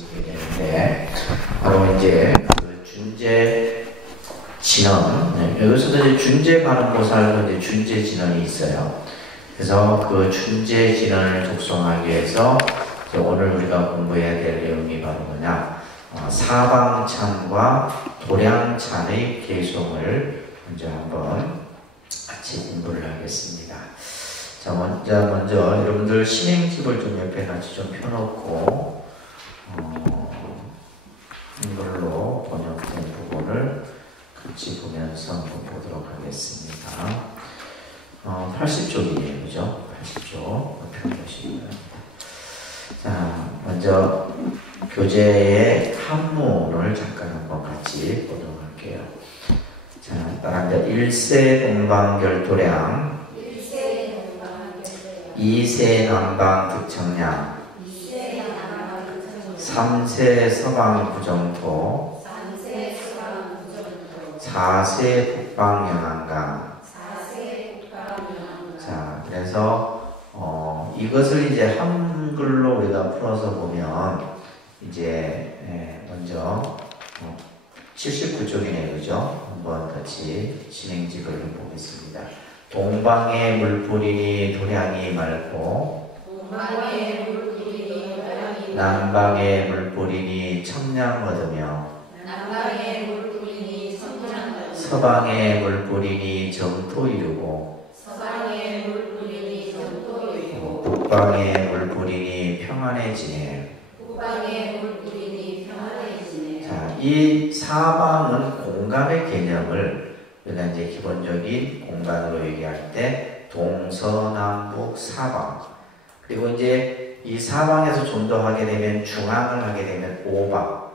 이루어지게 되는데, 바로 이제 그 준재 진언, 여기서도 이제 준재 관음보살도 이제 준재 진언이 있어요. 그래서 그 준재 진언을 독송하기 위해서 오늘 우리가 공부해야 될 내용이 바로 뭐냐, 사방찬과 도량찬의 개송을 먼저 한번 같이 공부를 하겠습니다. 자, 먼저 여러분들 신행집을 좀 옆에 같이 좀 펴놓고 한글로 번역된 부분을 같이 보면서 한번 보도록 하겠습니다. 80쪽이에요, 그죠? 80쪽 펴보시기 바랍니다. 자, 먼저 교재의 한문을 잠깐 한번 같이 보도록 할게요. 자, 따라합니다. 1세 동방결도량, 2세 남방득청량, 3세 서방부정토, 4세 북방영안강. 자, 그래서 이것을 이제 한글로 우리가 풀어서 보면 이제 먼저 79쪽이네요, 그죠? 한번 같이 진행집을 보겠습니다. 동방의 물뿌리니 도량이 맑고, 남방의 물뿌리니 청량 얻으며, 서방의 물뿌리니 정토 이루고, 북방의 물뿌리니 평안해지네. 자, 이 사방은 공간의 개념을 우리가 이제 기본적인 공간으로 얘기할 때 동서남북 사방, 그리고 이제 이 사방에서 좀 더 하게 되면 중앙을 하게 되면 오방,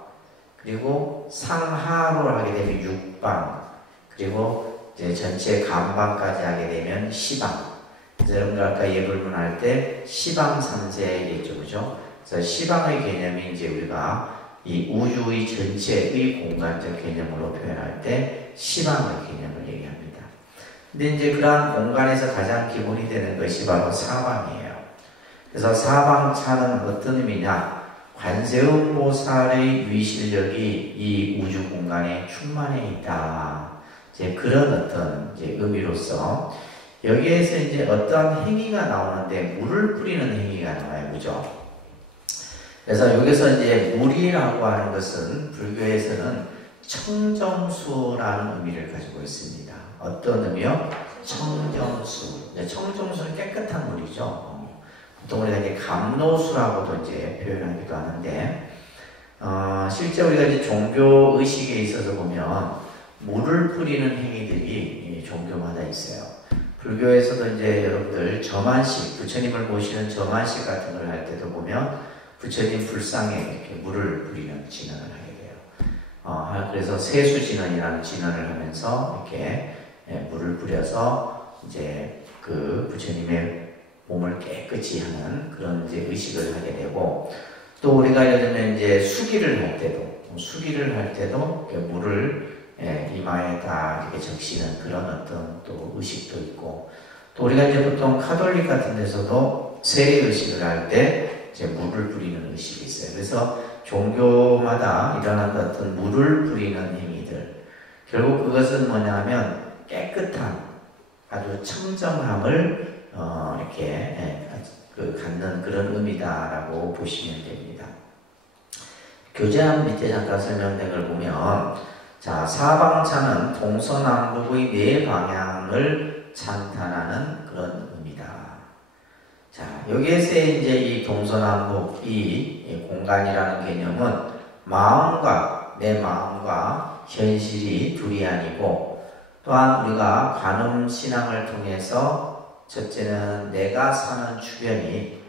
그리고 상하로 하게 되면 육방, 그리고 이제 전체 간방까지 하게 되면 시방. 그래서 여러분들 아까 예불문할 때 시방 3세 얘기했죠, 그죠? 그래서 시방의 개념이 이제 우리가 이 우주의 전체의 공간적 개념으로 표현할 때 시방의 개념을 얘기합니다. 근데 이제 그러한 공간에서 가장 기본이 되는 것이 바로 사방이에요. 그래서 사방차는 어떤 의미냐? 관세음보살의 위실력이 이 우주 공간에 충만해 있다. 이제 그런 어떤 이제 의미로서 여기에서 이제 어떠한 행위가 나오는데 물을 뿌리는 행위가 나와요, 그죠? 그래서 여기서 이제 물이라고 하는 것은 불교에서는 청정수라는 의미를 가지고 있습니다. 어떤 의미요? 청정수. 청정수는 깨끗한 물이죠. 보통 우리가 이제 감로수라고도 이제 표현하기도 하는데, 실제 우리가 이제 종교 의식에 있어서 보면 물을 뿌리는 행위들이 종교마다 있어요. 불교에서도 이제 여러분들 점안식, 부처님을 모시는 점안식 같은 걸 할 때도 보면 부처님 불상에 이렇게 물을 뿌리는 진언을 하게 돼요. 그래서 세수진언이라는 진언을 하면서 이렇게 물을 뿌려서 이제 그 부처님의 몸을 깨끗이 하는 그런 이제 의식을 하게 되고, 또 우리가 예를 들면 이제 수기를 할 때도 물을 이마에다 이렇게 적시는 그런 어떤 또 의식도 있고, 또 우리가 이제 보통 카톨릭 같은 데서도 세례 의식을 할 때 이제 물을 뿌리는 의식이 있어요. 그래서 종교마다 일어난 어떤 물을 뿌리는 행위들, 결국 그것은 뭐냐면 깨끗한 아주 청정함을 이렇게 갖는 그런 의미다라고 보시면 됩니다. 교재함 밑에 잠깐 설명된 걸 보면, 자, 사방차는 동서남북의 네 방향을 찬탄하는 그런 의미다. 자, 여기에서 이제 이 동서남북 이 공간이라는 개념은 내 마음과 현실이 둘이 아니고, 또한 우리가 관음 신앙을 통해서 첫째는 내가 사는 주변이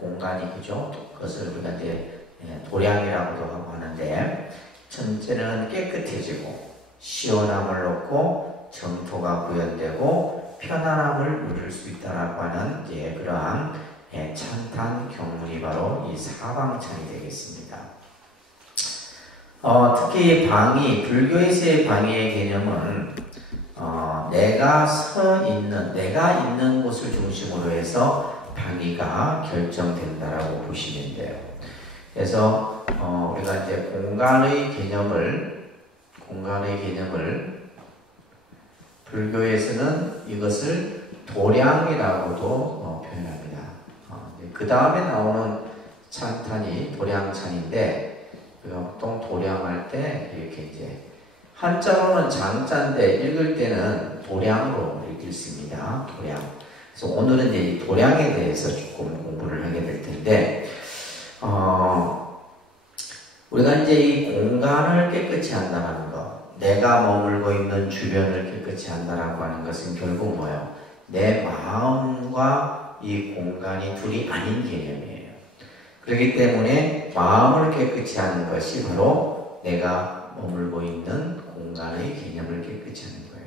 공간이, 그죠? 그것을 우리가 이제 도량이라고도 하고 하는데, 첫째는 깨끗해지고 시원함을 얻고 정토가 구현되고 편안함을 누릴 수 있다라고 하는 이제 그러한 찬탄 경문이 바로 이 사방찬이 되겠습니다. 특히 방위, 불교에서의 방위의 개념은 내가 있는 곳을 중심으로 해서 방위가 결정된다라고 보시면 돼요. 그래서 우리가 이제 공간의 개념을 불교에서는 이것을 도량이라고도 표현합니다. 그 다음에 나오는 찬탄이 도량찬인데, 우리가 보통 도량할 때 이렇게 이제 한자로는 장자인데 읽을 때는 도량으로 읽습니다. 도량. 그래서 오늘은 이제 이 도량에 대해서 조금 공부를 하게 될 텐데, 우리가 이제 이 공간을 깨끗이 한다는 것, 내가 머물고 있는 주변을 깨끗이 한다라고 하는 것은 결국 뭐예요? 내 마음과 이 공간이 둘이 아닌 개념이에요. 그렇기 때문에 마음을 깨끗이 하는 것이 바로 내가 머물고 있는 공간의 개념을 깨끗이 하는 거예요.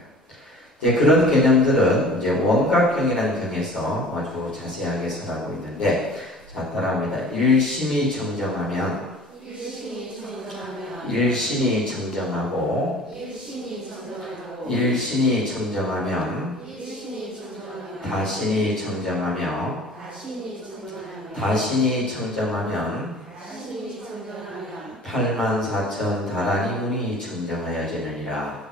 이제 그런 개념들은 이제 원각경이라는 경에서 아주 자세하게 설하고 있는데, 자, 따라합니다. 일심이 정정하면 일신이 정정하고 일신이 정정하면 다신이 정정하며 다신이 정정하면 84,000 다라니문이 정정하여지느니라.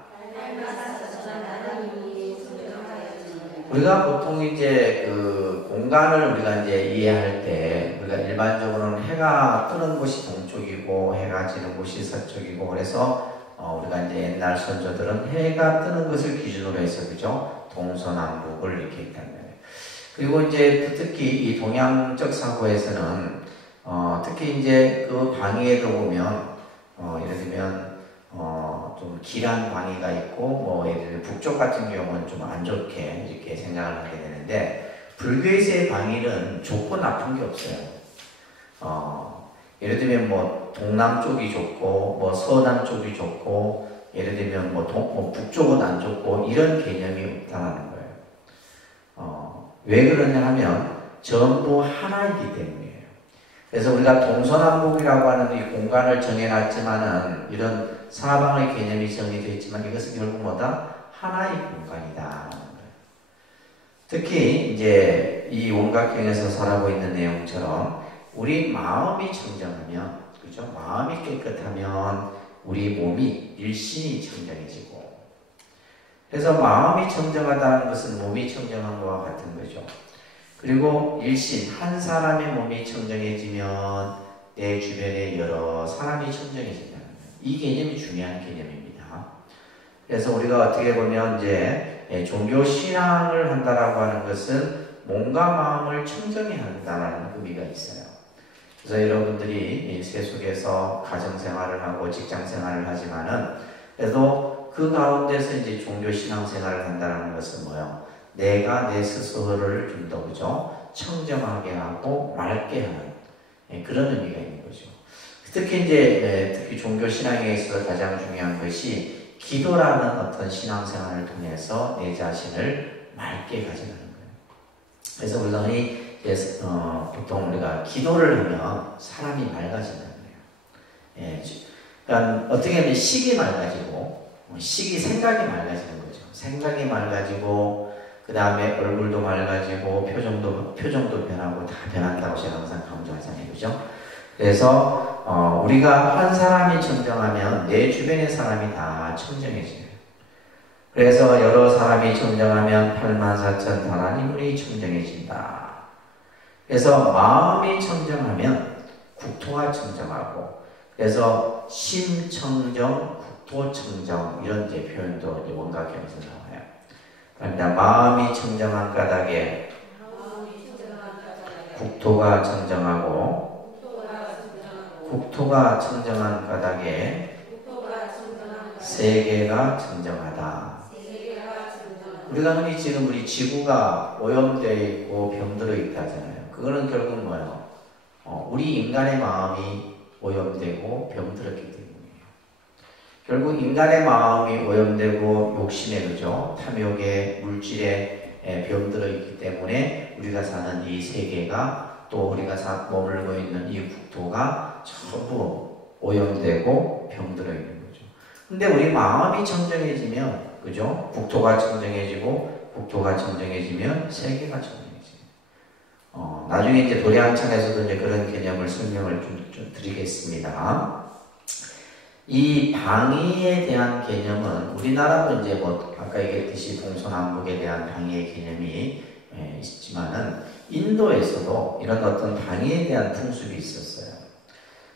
우리가 보통 이제 그 공간을 우리가 이제 이해할 때, 우리가 일반적으로는 해가 뜨는 곳이 동쪽이고 해가 지는 곳이 서쪽이고, 그래서 우리가 이제 옛날 선조들은 해가 뜨는 것을 기준으로 해서, 그죠? 동서남북을 이렇게 했단 말이에요. 그리고 이제 특히 이 동양적 사고에서는 특히 이제 그 방위에도 보면 예를 들면 좀 길한 방위가 있고, 뭐 예를 들면 북쪽 같은 경우는 좀 안 좋게 이렇게 생각을 하게 되는데, 불교에서의 방위는 좋고 나쁜 게 없어요. 예를 들면 뭐 동남쪽이 좋고 뭐 서남쪽이 좋고, 예를 들면 뭐 북쪽은 안 좋고, 이런 개념이 없다는 거예요. 왜 그러냐 하면 전부 하나이기 때문이에요. 그래서 우리가 동서남북이라고 하는 이 공간을 정해놨지만은, 이런 사방의 개념이 정해져 있지만, 이것은 결국 뭐다? 하나의 공간이다. 특히 이제 이 원각경에서 설하고 있는 내용처럼 우리 마음이 청정하면, 그죠? 마음이 깨끗하면 우리 몸이 일신이 청정해지고, 그래서 마음이 청정하다는 것은 몸이 청정한 것과 같은 거죠. 그리고 일신, 한 사람의 몸이 청정해지면 내 주변에 여러 사람이 청정해진다는 거예요. 이 개념이 중요한 개념입니다. 그래서 우리가 어떻게 보면 이제 종교 신앙을 한다라고 하는 것은 몸과 마음을 청정해야 한다는 의미가 있어요. 그래서 여러분들이 세속에서 가정생활을 하고 직장생활을 하지만은, 그래도 그 가운데서 이제 종교 신앙 생활을 한다는 것은 뭐예요? 내가 내 스스로를 좀 더, 그죠? 청정하게 하고 맑게 하는 그런 의미가 있는 거죠. 특히 이제 특히 종교 신앙에 있어서 가장 중요한 것이 기도라는 어떤 신앙생활을 통해서 내 자신을 맑게 가져가는 거예요. 그래서 우리가 흔히 보통 우리가 기도를 하면 사람이 맑아진다는 거예요. 그러니까 어떻게 하면 식이 맑아지고, 생각이 맑아지는 거죠. 생각이 맑아지고, 그 다음에 얼굴도 맑아지고, 표정도 변하고, 다 변한다고 제가 항상 강조하잖아요. 그죠? 그래서 우리가 한 사람이 청정하면 내 주변의 사람이 다 청정해져요. 그래서 여러 사람이 청정하면 84,000 다라니문이 청정해진다. 그래서 마음이 청정하면 국토가 청정하고, 그래서 심청정, 국토청정, 이런 이제 표현도 이제 원각경에서 나와요. 그러니까 마음이 청정한 까닭에 국토가 청정하고, 국토가 청정한 까닭에 세계가 청정하다. 우리가 흔히 지금 우리 지구가 오염되어 있고 병들어 있다잖아요. 그거는 결국 뭐예요? 우리 인간의 마음이 오염되고 병들었기 때문이에요. 결국 인간의 마음이 오염되고 욕심에, 그죠? 탐욕에, 물질에 병들어 있기 때문에 우리가 사는 이 세계가, 또 우리가 머물고 있는 이 국토가 전부 오염되고 병들어 있는 거죠. 근데 우리 마음이 청정해지면, 그죠? 국토가 청정해지고, 국토가 청정해지면 세계가 청정해져요. 나중에 이제 도량창에서도 이제 그런 개념을 설명을 좀 드리겠습니다. 이 방위에 대한 개념은 우리나라도 이제 뭐 아까 얘기했듯이 동서남북에 대한 방위의 개념이 있지만은 인도에서도 이런 어떤 방위에 대한 풍습이 있었어요.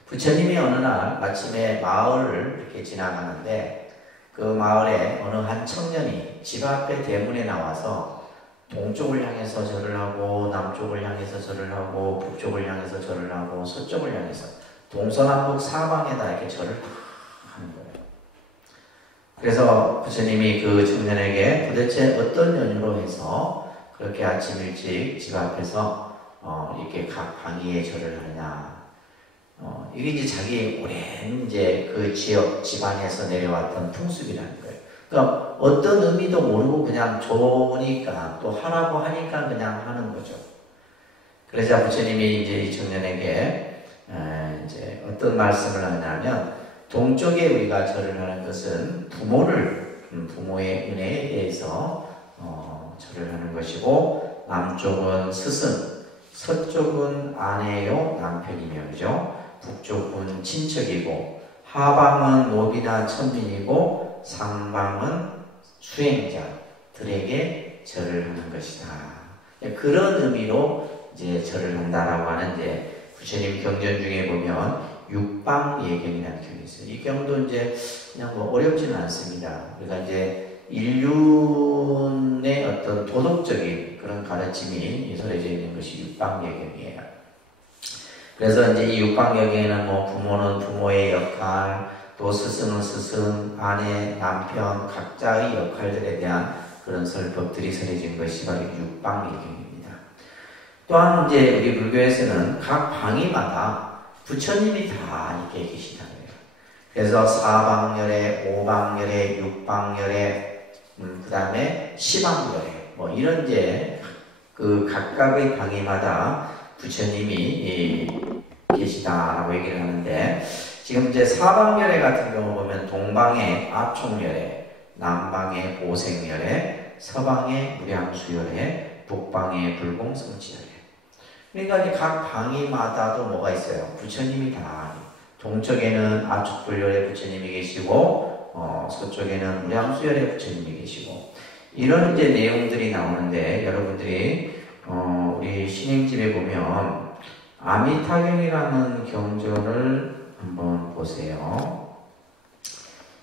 부처님이 어느 날 아침에 마을을 이렇게 지나가는데 그 마을에 어느 한 청년이 집 앞에 대문에 나와서 동쪽을 향해서 절을 하고 남쪽을 향해서 절을 하고 북쪽을 향해서 절을 하고 서쪽을 향해서 동서남북 사방에다 이렇게 절을 하는 거예요. 그래서 부처님이 그 청년에게 도대체 어떤 연유로 해서 그렇게 아침 일찍 집 앞에서 이렇게 각 방위에 절을 하느냐. 이게 이제 자기 오랜 이제 그 지역 집안에서 내려왔던 풍습이라는 거예요. 그러니까 어떤 의미도 모르고 그냥 좋으니까 또 하라고 하니까 그냥 하는 거죠. 그래서 부처님이 이제 이 청년에게 이제 어떤 말씀을 하냐면 동쪽에 우리가 절을 하는 것은 부모의 은혜에 대해서 절을 하는 것이고 남쪽은 스승, 서쪽은 아내요 남편이며 그죠? 북쪽은 친척이고 하방은 노비나 천민이고 상방은 수행자들에게 절을 하는 것이다. 그런 의미로 이제 절을 한다라고 하는 이제 부처님 경전 중에 보면 육방예경이라는 경이 있어요. 이 경도 이제 그냥 뭐 어렵지는 않습니다. 그러니까 이제 인륜의 어떤 도덕적인 그런 가르침이 설해져 있는 것이 육방예경이에요. 그래서 이제 이 육방예경에는 뭐 부모는 부모의 역할, 또 스승은 스승, 아내, 남편 각자의 역할들에 대한 그런 설법들이 설해진 것이 바로 육방예경입니다. 또한 이제 우리 불교에서는 각 방위마다 부처님이 다 이렇게 계시다는 거예요. 그래서 사방열애, 오방열애, 육방열애, 그 다음에 시방열애, 뭐 이런 이제 그 각각의 방위마다 부처님이 계시다라고 얘기를 하는데, 지금 이제 사방열애 같은 경우 보면 동방에 아총열애, 남방에 보생열애, 서방에 무량수열애, 북방에 불공성지열애. 그러니까 이제 각 방위마다도 뭐가 있어요? 부처님이 다. 동쪽에는 아축불열의 부처님이 계시고, 서쪽에는 무량수열의 부처님이 계시고, 이런 이제 내용들이 나오는데, 여러분들이, 우리 신행집에 보면, 아미타경이라는 경전을 한번 보세요.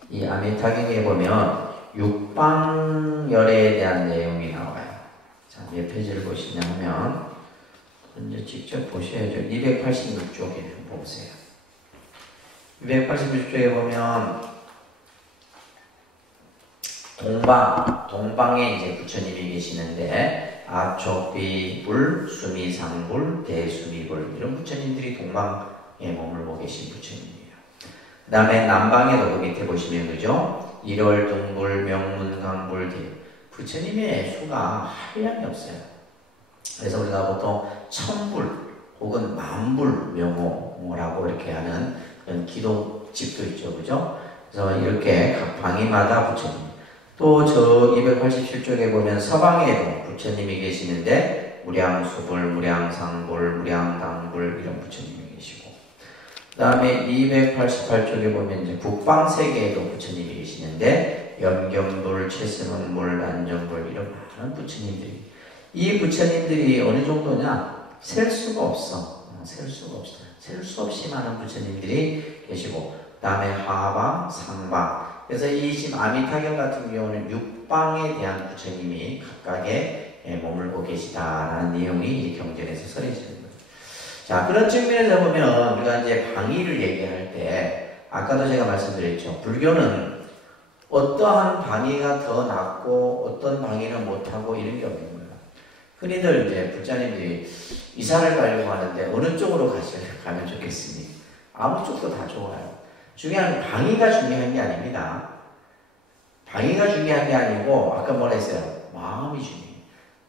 이 아미타경에 보면, 육방열애에 대한 내용이 나와요. 자, 몇 페이지를 보시냐 하면, 이제 직접 보셔야죠. 286쪽에 한번 보세요. 286쪽에 보면 동방에 이제 부처님이 계시는데 아촉비불, 수미상불, 대수미불 이런 부처님들이 동방에 머물고 계신 부처님이에요. 그 다음에 남방에도 그 밑에 보시면 그죠? 일월동불, 명문강불, 부처님의 수가 한량이 없어요. 그래서 우리가 보통 천불 혹은 만불 명호라고 이렇게 하는 그런 기도집도 있죠, 그죠? 그래서 이렇게 각 방위마다 부처님. 또 저 287쪽에 보면 서방에도 부처님이 계시는데 무량수불, 무량상불, 무량당불 이런 부처님이 계시고, 그 다음에 288쪽에 보면 이제 북방 세계에도 부처님이 계시는데 염견불, 최승원불, 난정불 이런 많은 부처님들이. 이 부처님들이 어느 정도냐? 셀 수가 없어. 셀 수가 없어요. 셀 수 없이 많은 부처님들이 계시고, 그 다음에 하방, 상방. 그래서 이 지금 아미타경 같은 경우는 육방에 대한 부처님이 각각에 머물고 계시다라는 내용이 이 경전에서 설해지는 거예요. 자, 그런 측면에서 보면 우리가 이제 방위를 얘기할 때, 아까도 제가 말씀드렸죠. 불교는 어떠한 방위가 더 낫고 어떤 방위는 못하고 이런 게 없는 거예요. 흔히들 이제 불자님들이 이사를 가려고 하는데 어느 쪽으로 가면 좋겠습니까? 아무 쪽도 다 좋아요. 중요한 방위가 중요한 게 아닙니다. 방위가 중요한 게 아니고 아까 뭐라 했어요? 마음이 중요해요.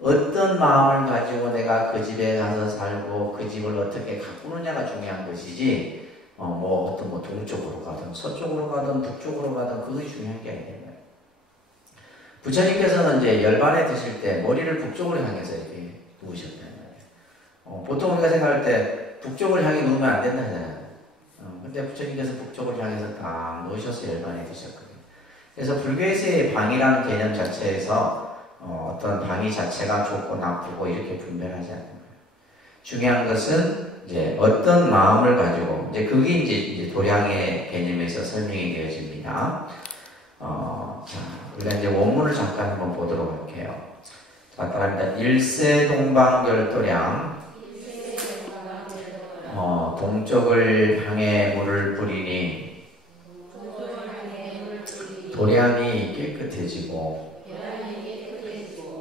어떤 마음을 가지고 내가 그 집에 가서 살고 그 집을 어떻게 가꾸느냐가 중요한 것이지 뭐 어떤 뭐 동쪽으로 가든 서쪽으로 가든 북쪽으로 가든 그게 중요한 게 아니에요. 부처님께서는 이제 열반에 드실 때 머리를 북쪽으로 향해서 이렇게 누우셨단 말이에요. 보통 우리가 생각할 때 북쪽을 향해 놓으면 안 된다 하잖아요. 근데 부처님께서 북쪽을 향해서 딱 놓으셔서 열반해 두셨거든요. 그래서 불교에서의 방이라는 개념 자체에서 어떤 방이 자체가 좋고 나쁘고 이렇게 분별하지 않는 거예요. 중요한 것은 이제 어떤 마음을 가지고 이제 그게 이제 도량의 개념에서 설명이 되어집니다. 자, 우리가 이제 원문을 잠깐 한번 보도록 할게요. 자, 따라합니다. 일세동방결도량 동쪽을 향해 물을 뿌리니 도량이 깨끗해지고.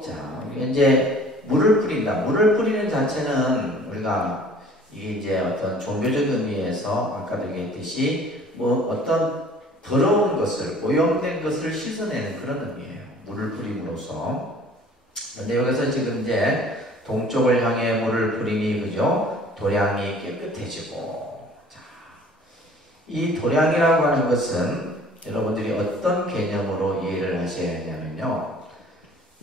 자, 이제 물을 뿌린다. 물을 뿌리는 자체는 우리가 이게 이제 어떤 종교적 의미에서 아까도 얘기했듯이 뭐 어떤 더러운 것을, 오염된 것을 씻어내는 그런 의미예요. 물을 뿌림으로써. 근데 여기서 지금 이제 동쪽을 향해 물을 뿌리니, 그죠? 도량이 깨끗해지고. 자, 이 도량이라고 하는 것은 여러분들이 어떤 개념으로 이해를 하셔야 하냐면요.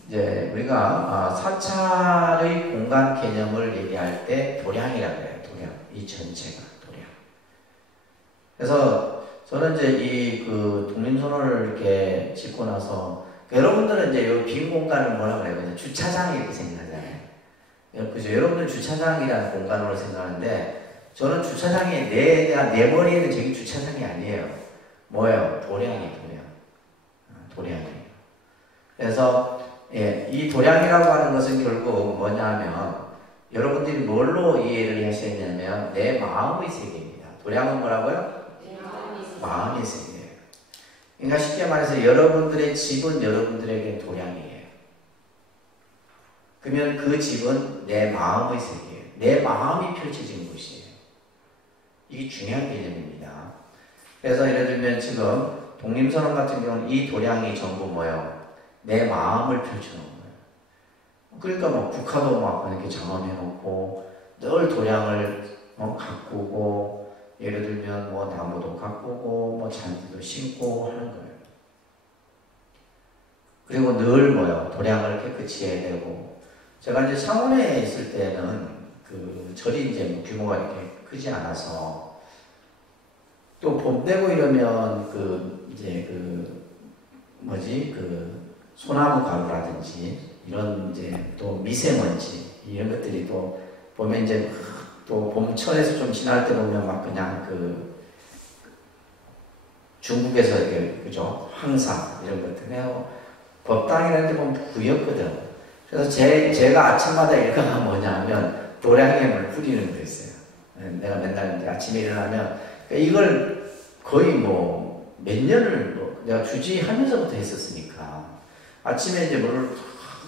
이제 우리가 사찰의 공간 개념을 얘기할 때 도량이라고 해요. 도량. 이 전체가 도량. 그래서 저는 이제 이 독립선언을 이렇게 짓고 나서 여러분들은 이제 이 빈 공간을 뭐라고 해요? 주차장 이렇게 생각하잖아요. 그죠? 여러분들 주차장이라는 공간으로 생각하는데 저는 주차장이 내 머리에는 저기 주차장이 아니에요. 뭐예요? 도량이에요. 도량이에요. 그래서 이 도량이라고 하는 것은 결국 뭐냐면 여러분들이 뭘로 이해를 하셨냐면 내 마음의 세계입니다. 도량은 뭐라고요? 마음의 세계예요. 그러니까 쉽게 말해서 여러분들의 집은 여러분들에게 도량이에요. 그러면 그 집은 내 마음의 세계예요. 내 마음이 펼쳐진 곳이에요. 이게 중요한 개념입니다. 그래서 예를 들면 지금 독립선언 같은 경우는 이 도량이 전부 뭐예요? 내 마음을 펼쳐놓은 거예요. 그러니까 막 국화도 막 이렇게 장엄해놓고 늘 도량을 가꾸고 예를 들면 뭐 나무도 가꾸고 뭐 잔디도 심고 하는 거예요. 그리고 늘 뭐요? 도량을 깨끗이 해야 되고. 제가 이제 창원에 있을 때는 그 절이 이제 뭐 규모가 이렇게 크지 않아서 또 봄 되고 이러면 소나무 가루라든지 이런 이제 또 미세먼지 이런 것들이 또 보면 이제 또 봄철에서 좀 지날 때 보면 막 그냥 중국에서 이렇게 그죠? 황사 이런 것들 해요. 법당 이런 데 보면 구였거든. 그래서 제가 아침마다 일과가 뭐냐면 도량에 물 뿌리는 거였어요. 내가 맨날 이제 아침에 일어나면 이걸 거의 뭐 몇 년을 내가 주지하면서부터 했었으니까 아침에 이제 물을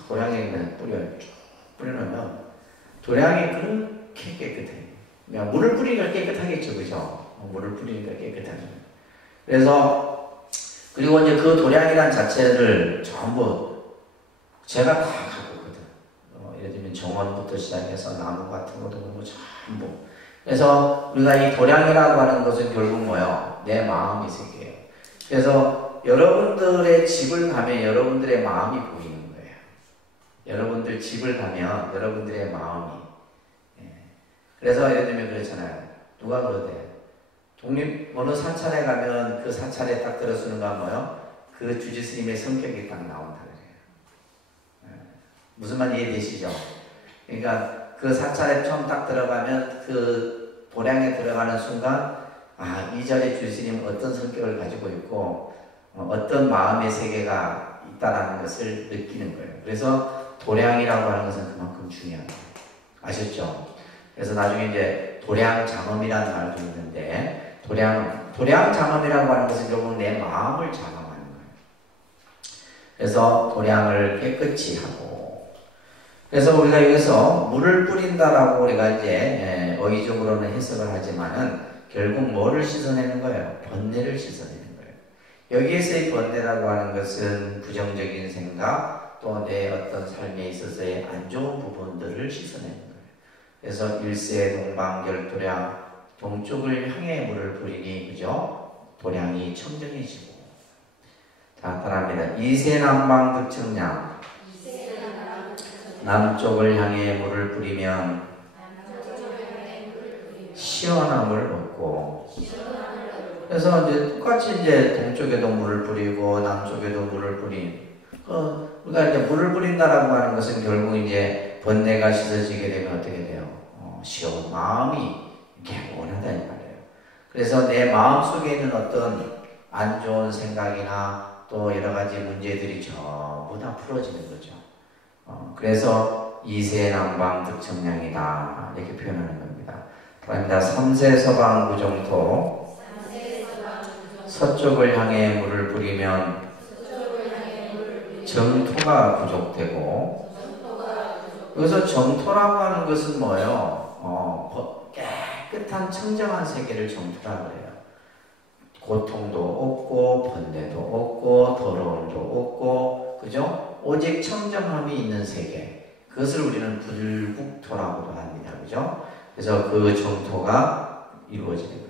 도량에 그냥 뿌려놓으면 도량이 그렇게 깨끗해요. 그냥 물을 뿌리니까 깨끗하겠죠, 그죠? 물을 뿌리니까 깨끗하죠. 그래서 그리고 이제 그 도량이란 자체를 전부 제가 다 갖고 있거든. 예를 들면 정원부터 시작해서 나무 같은 것도 보고 전부. 그래서 우리가 이 도량이라고 하는 것은 결국 뭐예요? 내 마음이 세계예요. 그래서 여러분들의 집을 가면 여러분들의 마음이 보이는 거예요. 여러분들 집을 가면 여러분들의 마음이. 그래서 예를 들면 그렇잖아요. 누가 그러대? 어느 사찰에 가면 그 사찰에 딱 들어서는 건 뭐예요? 그 주지스님의 성격이 딱 나온다 그래요. 무슨 말 이해되시죠? 그러니까 그 사찰에 처음 딱 들어가면 그 도량에 들어가는 순간 이 자리에 주지스님은 어떤 성격을 가지고 있고 어떤 마음의 세계가 있다라는 것을 느끼는 거예요. 그래서 도량이라고 하는 것은 그만큼 중요한 거예요. 아셨죠? 그래서 나중에 이제 도량 장엄이라는 말도 있는데 도량 장엄이라고 하는 것은 결국 내 마음을 장엄하는 거예요. 그래서 도량을 깨끗이 하고. 그래서 우리가 여기서 물을 뿌린다라고 우리가 이제 어휘적으로는 해석을 하지만은 결국 뭐를 씻어내는 거예요? 번뇌를 씻어내는 거예요. 여기에서의 번뇌라고 하는 것은 부정적인 생각 또 내 어떤 삶에 있어서의 안 좋은 부분들을 씻어내는 거예요. 그래서 일세동방결도량 동쪽을 향해 물을 뿌리니 그죠? 도량이 청정해지고. 다 따라합니다. 이세남방득청량 남쪽을 향해 물을 뿌리면 시원함을 얻고. 그래서 이제 똑같이 이제 동쪽에도 물을 뿌리고 남쪽에도 물을 뿌린. 우리가 이제 물을 뿌린다라고 하는 것은 결국 이제 번뇌가 씻어지게 되면 어떻게 돼요? 시원 마음이 개운하다 이 말이에요. 그래서 내 마음 속에 있는 어떤 안 좋은 생각이나 또 여러 가지 문제들이 전부 다 풀어지는 거죠. 그래서 이세남방 득청량이다 이렇게 표현하는 겁니다. 그럽니다. 삼세 서방 구정토 서쪽을 향해 물을 뿌리면 정토가 부족되고. 여기서 정토라고 하는 것은 뭐예요? 깨끗한 청정한 세계를 정토라고 그래요. 고통도 없고 번뇌도 없고 더러움도 없고, 그죠? 오직 청정함이 있는 세계, 그것을 우리는 불국토라고도 합니다. 그죠? 그래서 그 정토가 이루어지는 거예요.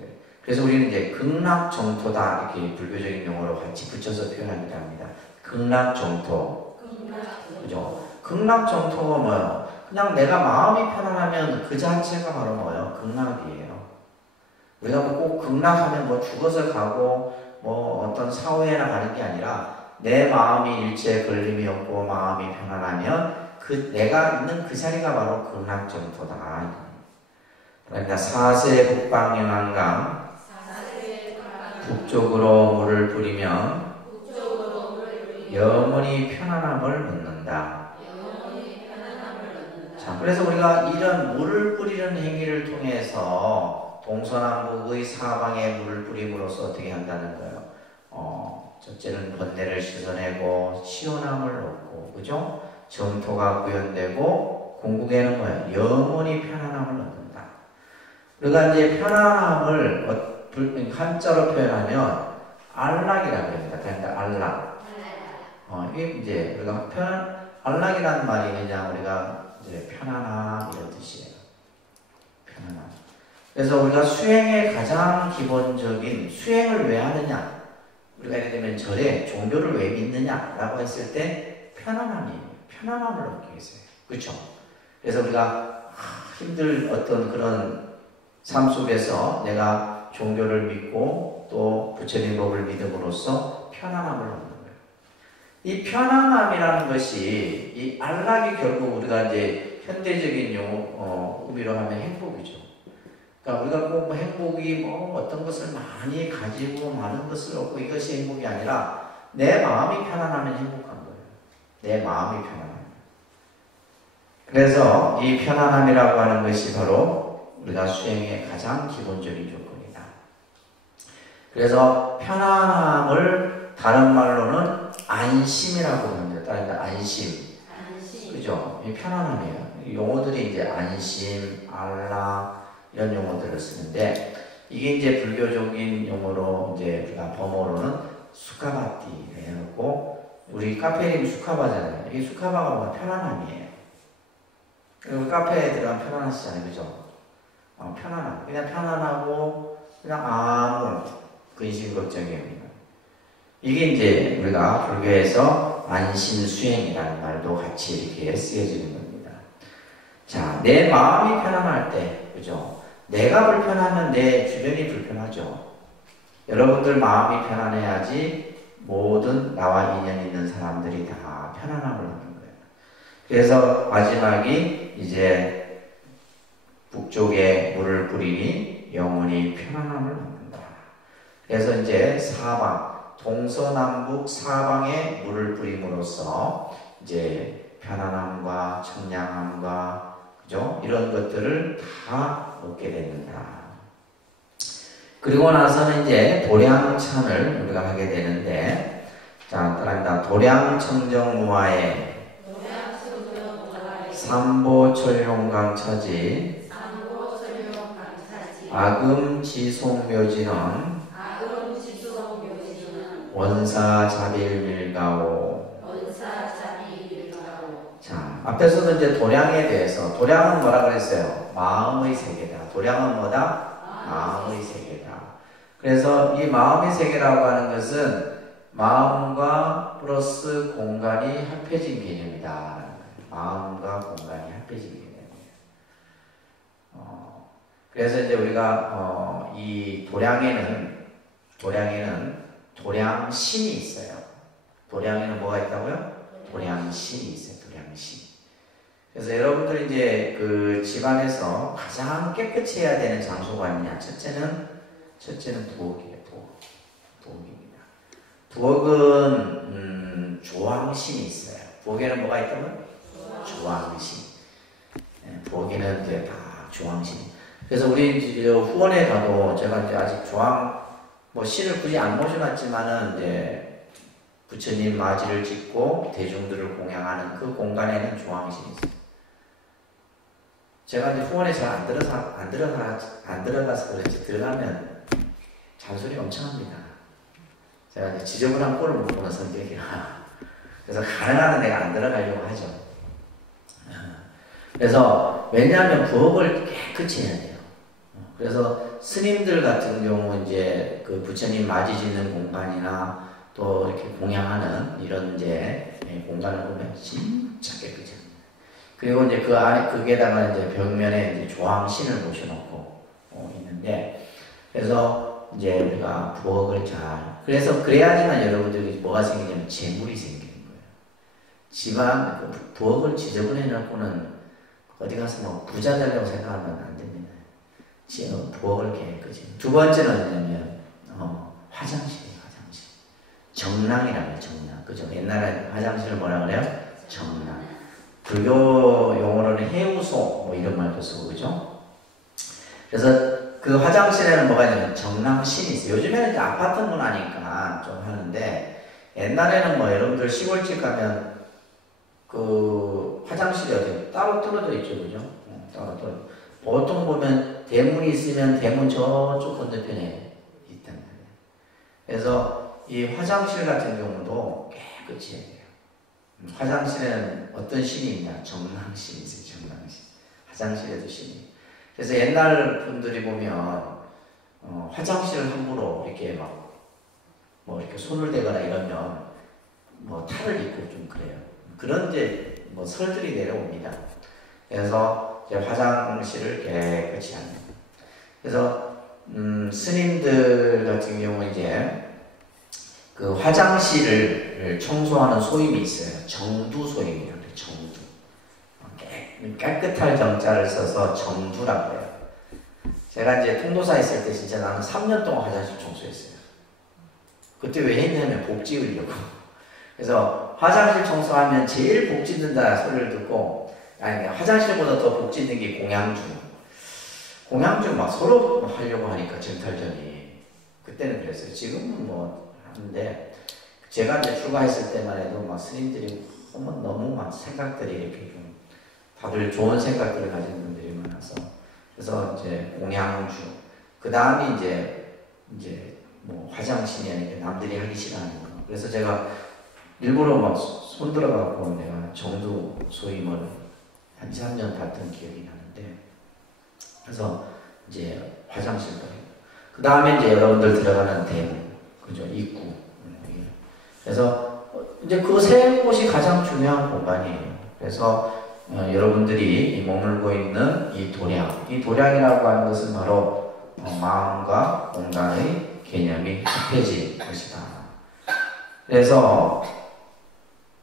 그래서 우리는 이제 극락정토다 이렇게 불교적인 용어로 같이 붙여서 표현하기도 합니다. 극락정토. 그죠? 극락정토가 뭐예요? 그냥 내가 마음이 편안하면 그 자체가 바로 뭐예요? 극락이에요. 우리가 꼭 극락하면 뭐 죽어서 가고 뭐 어떤 사후에나 가는 게 아니라 내 마음이 일체에 걸림이 없고 마음이 편안하면 그 내가 있는 그 자리가 바로 극락정토다. 그러니까 사세 북방영안강 북쪽으로 물을 뿌리면 영원히 편안함을 얻는다. 자, 그래서 우리가 이런 물을 뿌리는 행위를 통해서 동서남북의 사방에 물을 뿌림으로써 어떻게 한다는 거예요? 첫째는 번뇌를 씻어내고 시원함을 얻고, 그죠? 정토가 구현되고 궁극에는 뭐예요? 영원히 편안함을 얻는다. 우리가 이제 편안함을 한자로 표현하면 안락이라고 합니다. 그러니까 안락. 이게 이제 우리가 안락이라는 말이 그냥 우리가 이제 편안함 이런 뜻이에요. 편안함. 그래서 우리가 수행의 가장 기본적인 수행을 왜 하느냐? 우리가 예를 들면 절에 종교를 왜 믿느냐라고 했을 때 편안함이에요. 편안함을 얻기 위해서요. 그렇죠? 그래서 우리가 힘들 어떤 그런 삶 속에서 내가 종교를 믿고 또 부처님 법을 믿음으로써 편안함을 얻는 거예요. 이 편안함이라는 것이 이 안락이 결국 우리가 이제 현대적인 의미로 하면 행복이죠. 그러니까 우리가 꼭 행복이 뭐 어떤 것을 많이 가지고 많은 것을 얻고 이것이 행복이 아니라 내 마음이 편안하면 행복한 거예요. 내 마음이 편안하면. 그래서 이 편안함이라고 하는 것이 바로 우리가 수행의 가장 기본적인 조건이다. 그래서 편안함을 다른 말로는 안심이라고 합니다. 그러니까 안심. 그죠? 이 편안함이에요. 이 용어들이 이제 안심, 안락 이런 용어들을 쓰는데 이게 이제 불교적인 용어로 이제 우리가 범어로는 수카바티 해놓고 우리 카페 이름이 수카바잖아요. 이 수카바가 뭐야? 편안함이에요. 그리고 카페에 들어가면 편안하시잖아요. 그죠? 편안함. 그냥 편안하고 그냥 아무 근심 걱정이 없는. 이게 이제 우리가 불교에서 안심 수행이라는 말도 같이 이렇게 쓰여지는 겁니다. 자, 내 마음이 편안할 때, 그죠? 내가 불편하면 내 주변이 불편하죠. 여러분들 마음이 편안해야지 모든 나와 인연 있는 사람들이 다 편안함을 얻는 거예요. 그래서 마지막이 이제 북쪽에 물을 뿌리니 영원히 편안함을 얻는다. 그래서 이제 사방, 동서남북 사방에 물을 뿌림으로써 이제 편안함과 청량함과 그죠? 이런 것들을 다 얻게 됩니다. 그리고 나서는 이제 도량찬을 우리가 하게 되는데, 자, 따라합니다. 도량청정무화에 삼보철용강차지 아금지송묘지는 원사자빌밀가오. 자, 앞에서도 이제 도량에 대해서, 도량은 뭐라 그랬어요? 마음의 세계다. 도량은 뭐다? 마음의 세계다. 그래서 이 마음의 세계라고 하는 것은 마음과 플러스 공간이 합해진 개념이다. 마음과 공간이 합해진 개념이에요. 그래서 이제 우리가 이 도량에는 도량신이 있어요. 도량에는 뭐가 있다고요? 도량신이 있어요. 도량신. 그래서 여러분들 이제 그 집안에서 가장 깨끗이 해야 되는 장소가 있냐? 첫째는 부엌이에요. 부엌입니다. 부엌은 조왕신이 있어요. 부엌에는 뭐가 있다고요? 조왕신. 부엌에는 이제 다 조왕신. 그래서 우리 이제 후원에 가도 제가 이제 아직 신을 굳이 안 모셔놨지만은 이제 부처님 마지를 짓고 대중들을 공양하는 그 공간에는 조왕신이 있어요. 제가 이제 후원에 잘 안 들어가서 그런지 들어가면 잔소리 엄청 합니다. 제가 이제 지저분한 꼴을 못 보는 성격이라. 그래서 가능한 한 내가 안 들어가려고 하죠. 그래서 왜냐하면 부엌을 깨끗이 해야 돼요. 그래서 스님들 같은 경우 이제 그 부처님 맞이 짓는 공간이나 또 이렇게 공양하는 이런 이제 공간을 보면 진짜 깨끗이 합니다. 그리고 이제 그 안에 거기에다가 이제 벽면에 이제 조항신을 모셔놓고 있는데, 그래서 이제 우리가 부엌을 그래서 그래야지만 여러분들이 뭐가 생기냐면 재물이 생기는 거예요. 집안 그 부엌을 지저분해 놓고는 어디 가서 뭐 부자 되려고 생각하면 안 됩니다. 부엌을 깨끗이. 두 번째는 뭐냐면 화장실이에요. 화장실. 정랑이라고 해요. 정랑. 그죠? 옛날에 화장실을 뭐라 그래요? 정랑. 불교 용어로는 해우소 뭐 이런 말도 쓰고, 그죠? 그래서 그 화장실에는 뭐가 있냐면 정랑신이 있어요. 요즘에는 이제 아파트 문화니까 좀 하는데, 옛날에는 뭐 여러분들 시골집 가면 그 화장실이 어디 따로 떨어져 있죠, 그죠? 따로 떨어져. 보통 보면 대문이 있으면 대문 저쪽 건너편에 있단 말이에요. 그래서 이 화장실 같은 경우도 깨끗이 해야 돼요. 화장실에는 어떤 신이 있냐? 정랑신이 있어요. 정랑신. 화장실에도 신이. 그래서 옛날 분들이 보면 화장실을 함부로 이렇게 뭐 이렇게 손을 대거나 이러면 뭐 탈을 입고 좀 그래요. 그런 이제 뭐 설들이 내려옵니다. 그래서 이제 화장실을 깨끗이 합니다. 그래서 스님들 같은 경우 이제 그 화장실을 청소하는 소임이 있어요. 정두소임이라고 해요. 정두. 깨끗할 정자를 써서 정두라고 해요. 제가 이제 통도사 있을 때 진짜 나는 3년 동안 화장실 청소했어요. 그때 왜 했냐면 복 지으려고. 그래서 화장실 청소하면 제일 복 짓는다 소리를 듣고, 아니 화장실보다 더 복 짓는 게 공양주 막 서로 하려고 하니까 정탈전이. 그때는 그랬어요. 지금은 뭐 하는데, 제가 이제 출가했을 때만 해도 막 스님들이 너무 막 생각들이 이렇게 좀 다들 좋은 생각들을 가진 분들이 많아서, 그래서 이제 공양주, 그 다음이 이제 뭐 화장실이 아니라 남들이 하기 싫어하는 거. 그래서 제가 일부러 막 손들어갖고 내가 정두 소임을 한 2~3년 봤던 기억이 나는데, 그래서 이제 화장실도 해요. 그 다음에 이제 여러분들 들어가는 대문, 그죠? 입구. 그래서 이제 그 세 곳이 가장 중요한 공간이에요. 그래서 여러분들이 머물고 있는 이 도량이라고 하는 것은 바로 마음과 공간의 개념이 합해진 것이다. 그래서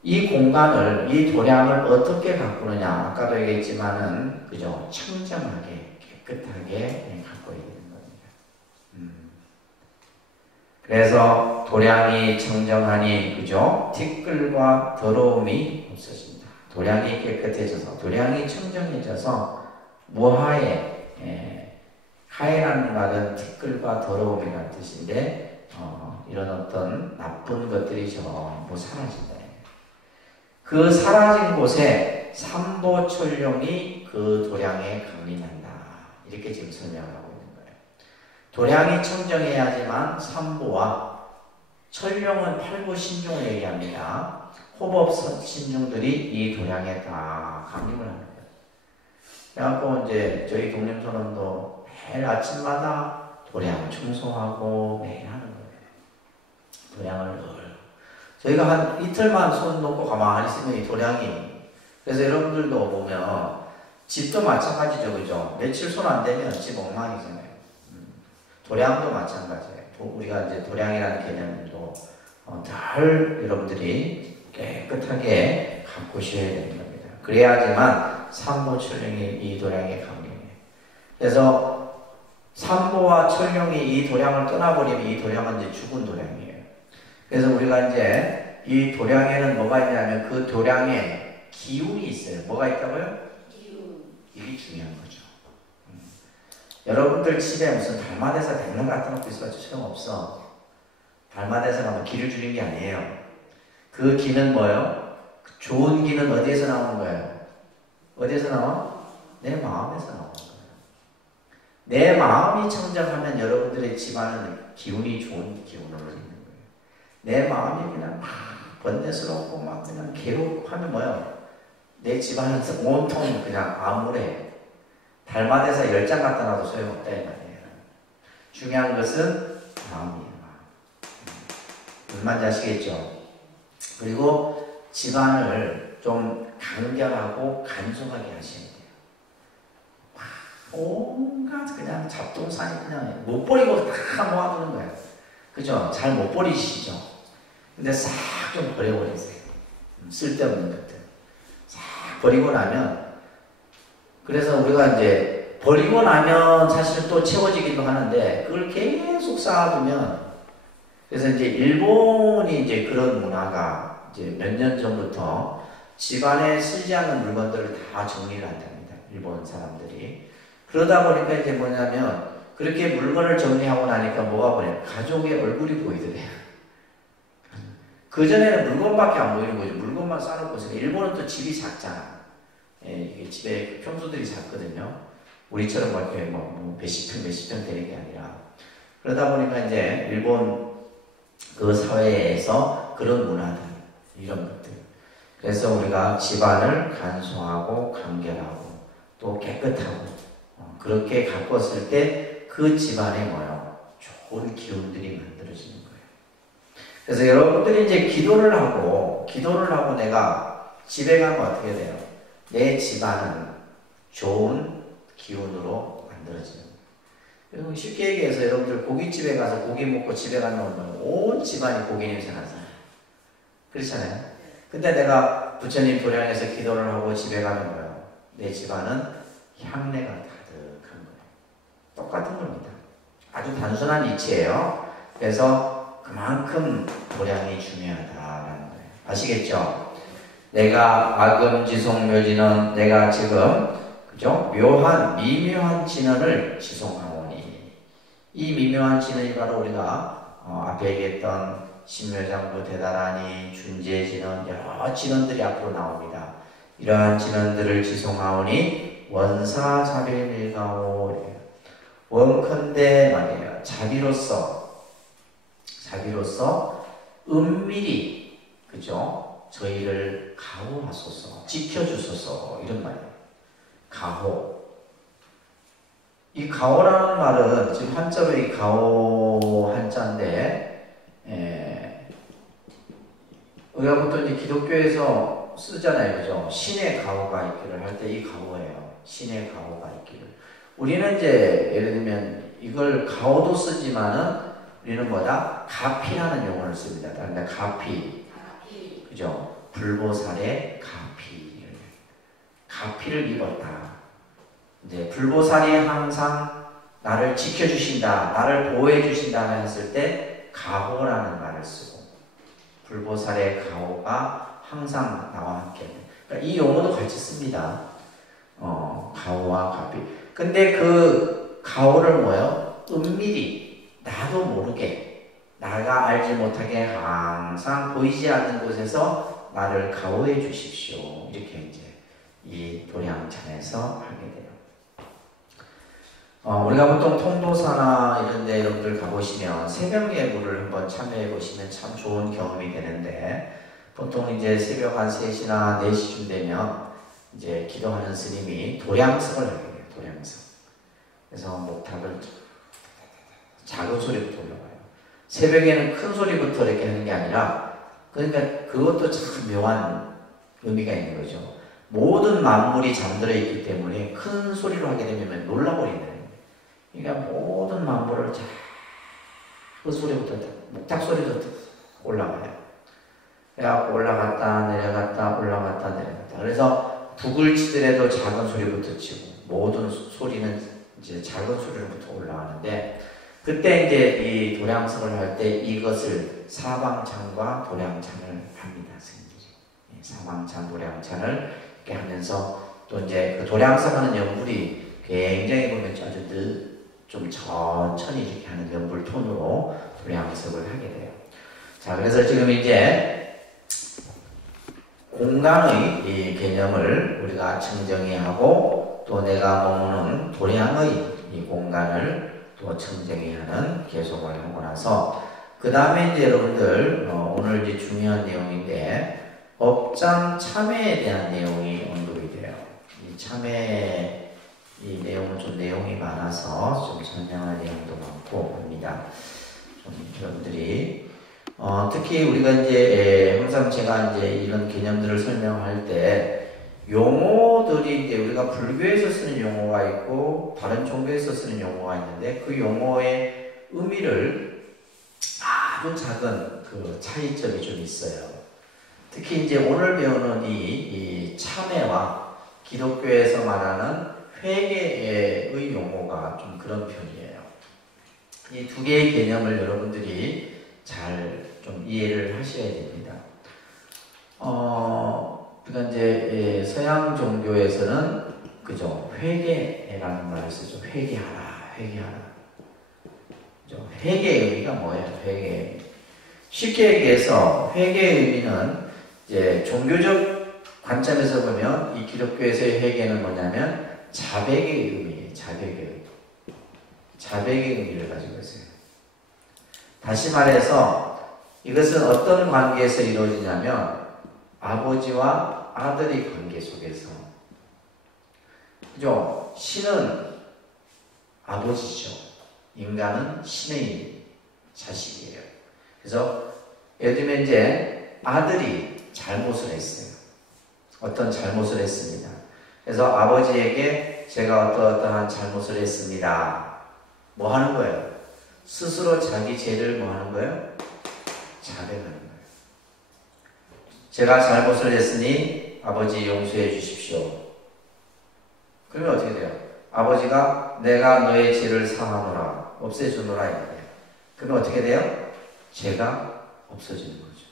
이 공간을, 이 도량을 어떻게 가꾸느냐, 아까도 얘기했지만은, 그죠? 청정하게, 깨끗하게 가꿔야 되는 겁니다. 그래서 도량이 청정하니, 그죠? 티끌과 더러움이 없어진다. 도량이 깨끗해져서, 도량이 청정해져서, 무하에, 하에라는 말은 티끌과 더러움이라는 뜻인데, 이런 어떤 나쁜 것들이 전부 사라진다. 그 사라진 곳에 삼보철룡이 그 도량에 강림한다. 이렇게 지금 설명을 하고 있는 거예요. 도량이 청정해야지만 삼보와 철룡은 팔보신중을 얘기합니다. 호법신중들이 이 도량에 다 강림을 하는 거예요. 그래갖고 이제 저희 독림선원도 매일 아침마다 도량을 청소하고 매일 하는 거예요. 도량을 저희가 한 이틀만 손 놓고 가만히 있으면 이 도량이, 그래서 여러분들도 보면 집도 마찬가지죠, 그죠? 며칠 손 안 대면 집 엉망이잖아요. 도량도 마찬가지예요. 우리가 이제 도량이라는 개념도 늘 여러분들이 깨끗하게 가꾸셔야 되는 겁니다. 그래야지만 삼보 철령이 이 도량에 강림해요. 그래서 삼보와 철령이 이 도량을 떠나버리면 이 도량은 이제 죽은 도량이에요. 그래서 우리가 이제 이 도량에는 뭐가 있냐면 그 도량에 기운이 있어요. 뭐가 있다고요? 기운. 이게 중요한 거죠. 여러분들 집에 무슨 달마대사 백명 갖다 놓고 있어도 소용없어. 달마대사가 뭐 기를 줄인 게 아니에요. 그 기는 뭐예요? 좋은 기는 어디에서 나오는 거예요? 어디에서 나와? 내 마음에서 나오는 거예요. 내 마음이 청정하면 여러분들의 집안은 기운이 좋은 기운으로 있는 거예요. 내 마음이 그냥 막 번뇌스럽고 막 그냥 괴롭고 하면 뭐예요? 내 집안은 온통 그냥 암울해. 달마대사 10장 갖다 놔도 소용없다 이 말이에요. 중요한 것은 마음이에요. 무슨 말인지 아시겠죠? 그리고 집안을 좀 간결하고 간소하게 하셔야 돼요. 온갖 그냥 잡동사니 그냥 못 버리고 다 모아두는 거예요. 그죠? 잘 못 버리시죠? 근데 싹 좀 버려버리세요. 쓸데없는 것들. 싹 버리고 나면, 그래서 우리가 이제 버리고 나면 사실 또 채워지기도 하는데, 그걸 계속 쌓아두면, 그래서 이제 일본이 이제 그런 문화가 이제 몇 년 전부터 집안에 쓰지 않는 물건들을 다 정리를 한답니다. 일본 사람들이. 그러다 보니까 이제 뭐냐면, 그렇게 물건을 정리하고 나니까 뭐가 보냐? 가족의 얼굴이 보이더래요. 그전에는 물건밖에 안 보이는 거죠. 물건만 쌓아놓고 있으니까. 일본은 또 집이 작잖아. 예, 이게 집에 평수들이 작거든요. 우리처럼 이렇게 뭐 몇십 평 되는 게 아니라. 그러다 보니까 이제 일본 그 사회에서 그런 문화들, 이런 것들. 그래서 우리가 집안을 간소하고 간결하고 또 깨끗하고 그렇게 가꿨을 때 그 집안에 뭐요? 좋은 기운들이 만들어지는 거예요. 그래서 여러분들이 이제 기도를 하고 내가 집에 가면 어떻게 돼요? 내 집안은 좋은 기운으로 만들어지는 거예요. 쉽게 얘기해서 여러분들 고깃집에 가서 고기 먹고 집에 가면 온 집안이 고기 냄새 나잖아요. 그렇잖아요. 근데 내가 부처님 도량에서 기도를 하고 집에 가면 뭐예요? 내 집안은 향내가 가득한 거예요. 똑같은 겁니다. 아주 단순한 이치예요. 그래서 그만큼 도량이 중요하다라는 거예요. 아시겠죠? 내가 아금지송묘진은 내가 지금 그죠? 묘한 미묘한 진언을 지송하오니 이 미묘한 진언이 바로 우리가 앞에 얘기했던 신묘장부 대단하니 준재진언 여러 진언들이 앞으로 나옵니다. 이러한 진언들을 지송하오니 원사자비밀가오 원컨대 말이에요. 자비로서 은밀히 그죠? 저희를 가호하소서 지켜주소서 이런 말이에요. 가호. 이 가호라는 말은 지금 한자로 이 가호 한자인데 우리가 보통 이제 기독교에서 쓰잖아요. 그죠? 신의 가호가 있기를 할 때 이 가호예요. 신의 가호가 있기를. 우리는 이제 예를 들면 이걸 가호도 쓰지만은 우리는 뭐다? 가피라는 용어를 씁니다. 그러니까 가피. 그죠? 불보살의 가피를 입었다. 이제 불보살이 항상 나를 지켜주신다, 나를 보호해주신다 했을 때 가호라는 말을 쓰고 불보살의 가호가 항상 나와 함께. 그러니까 이 용어도 같이 씁니다. 가호와 가피. 근데 그 가호를 뭐예요? 은밀히 나도 모르게 나가 알지 못하게 항상 보이지 않는 곳에서 나를 가호해 주십시오. 이렇게 이제 이 도량찬에서 하게 돼요. 우리가 보통 통도사나 이런 데 여러분들 가보시면 새벽 예불을 한번 참여해 보시면 참 좋은 경험이 되는데 보통 이제 새벽 한 3시나 4시쯤 되면 이제 기도하는 스님이 도량석을 하게 돼요. 도량석. 그래서 목탁을 작은 소리부터 올라가요. 새벽에는 큰 소리부터 이렇게 하는 게 아니라 그러니까 그것도 참 묘한 의미가 있는 거죠. 모든 만물이 잠들어 있기 때문에 큰 소리로 하게 되면 놀라버린다. 그러니까 모든 만물을 그 소리부터 목탁 소리부터 올라가요. 그래갖고 올라갔다 내려갔다 올라갔다 내려갔다. 그래서 북을 치더라도 작은 소리부터 치고 모든 소리는 이제 작은 소리부터 올라가는데 그때 이제 이 도량성을 할 때 이것을 사방찬과 도량찬을 합니다. 스님들이 사방찬 도량찬을 이렇게 하면서 또 이제 그 도량성 하는 연불이 굉장히 보면 아주 좀 천천히 이렇게 하는 연불 톤으로 도량석을 하게 돼요. 자, 그래서 지금 이제 공간의 이 개념을 우리가 청정의하고 또 내가 머무는 도량의 이 공간을 또 청정의하는 개송을 하고 나서 그 다음에 이제 여러분들 오늘 이제 중요한 내용인데 업장 참회에 대한 내용이 언급이 돼요. 이 참회 이 내용은 좀 내용이 많아서 좀 설명할 내용도 많고 합니다. 좀 여러분들이 특히 우리가 이제 항상 제가 이제 이런 개념들을 설명할 때 용어들이 이제 우리가 불교에서 쓰는 용어가 있고 다른 종교에서 쓰는 용어가 있는데 그 용어의 의미를 아주 작은 그 차이점이 좀 있어요. 특히 이제 오늘 배우는 이 참회와 기독교에서 말하는 회개의 용어가 좀 그런 편이에요. 이 두 개의 개념을 여러분들이 잘 좀 이해를 하셔야 됩니다. 그러니까 이제 서양 종교에서는 그죠 회개라는 말을 쓰죠. 회개하라, 회개하라. 그죠? 회개의 의미가 뭐예요? 회개. 쉽게 얘기해서 회개의 의미는 이제 종교적 관점에서 보면 이 기독교에서의 회개는 뭐냐면 자백의 의미예요. 자백의 의미를 가지고 있어요. 다시 말해서 이것은 어떤 관계에서 이루어지냐면 아버지와 아들의 관계 속에서 그죠? 신은 아버지죠. 인간은 신의 자식이에요. 그래서 예를 들면 이제 아들이 잘못을 했어요. 어떤 잘못을 했습니다. 그래서 아버지에게 제가 어떠한 잘못을 했습니다. 뭐 하는 거예요? 스스로 자기 죄를 뭐 하는 거예요? 자백하는 거예요. 제가 잘못을 했으니 아버지 용서해 주십시오. 그러면 어떻게 돼요? 아버지가 내가 너의 죄를 사하노라, 없애주노라 이거예요. 그러면 어떻게 돼요? 죄가 없어지는 거죠.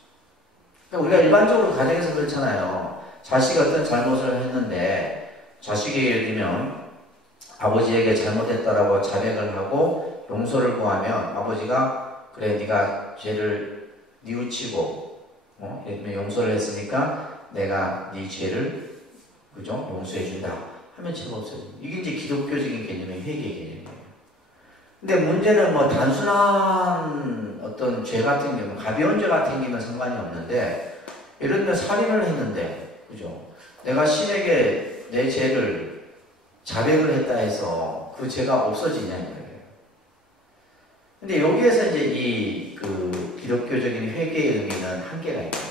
그러니까 우리가 일반적으로 가정에서 그렇잖아요. 자식이 어떤 잘못을 했는데 자식이 예를 들면 아버지에게 잘못했다라고 자백을 하고 용서를 구하면 아버지가 그래 네가 죄를 뉘우치고 예를 들면 용서를 했으니까 내가 네 죄를 그죠? 용서해 준다 하면 죄가 없어져요. 이게 이제 기독교적인 개념의 회개 개념이에요. 근데 문제는 뭐 단순한 어떤 죄 같은 경우 가벼운 죄 같은 경우는 상관이 없는데 예를 들면 살인을 했는데 그죠? 내가 신에게 내 죄를 자백을 했다 해서 그 죄가 없어지냐는 거예요. 근데 여기에서 이제 이 그 기독교적인 회개의 의미는 한계가 있어요.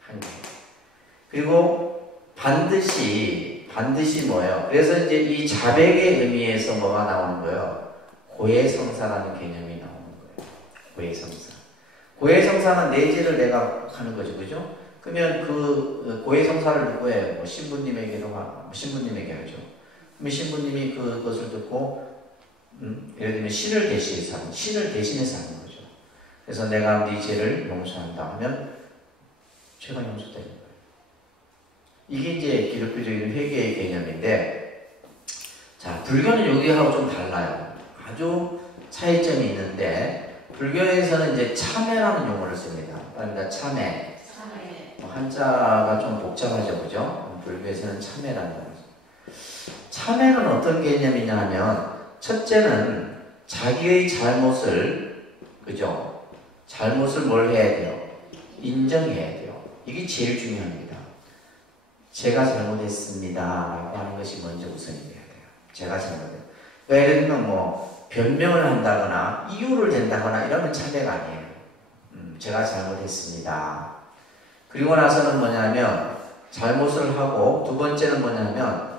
한계. 그리고 반드시 뭐예요? 그래서 이제 이 자백의 의미에서 뭐가 나오는 거예요? 고해성사라는 개념이 나오는 거예요. 고해성사. 고해성사는 내 죄를 내가 하는 거죠, 그죠? 그러면 그 고해성사를 누구예요? 뭐 신부님에게도 신부님에게 하죠. 그러면 신부님이 그것을 듣고 예를 들면 신을 대신해서 하는 거죠. 그래서 내가 네 죄를 용서한다 하면 죄가 용서되는 거예요. 이게 이제 기독교적인 회개의 개념인데, 자 불교는 여기하고 좀 달라요. 아주 차이점이 있는데 불교에서는 이제 참회라는 용어를 씁니다. 그러니까 참회. 한자가 좀 복잡하죠, 그죠? 불교에서는 참회라는 거죠. 참회는 어떤 개념이냐 하면 첫째는 자기의 잘못을 그죠? 잘못을 뭘 해야 돼요? 인정해야 돼요. 이게 제일 중요합니다. 제가 잘못했습니다 라고 하는 것이 먼저 우선이 돼야 돼요. 제가 잘못했어요. 예를 들면 뭐 변명을 한다거나 이유를 댄다거나 이러면 참회가 아니에요. 제가 잘못했습니다. 그리고 나서는 뭐냐면 잘못을 하고 두 번째는 뭐냐면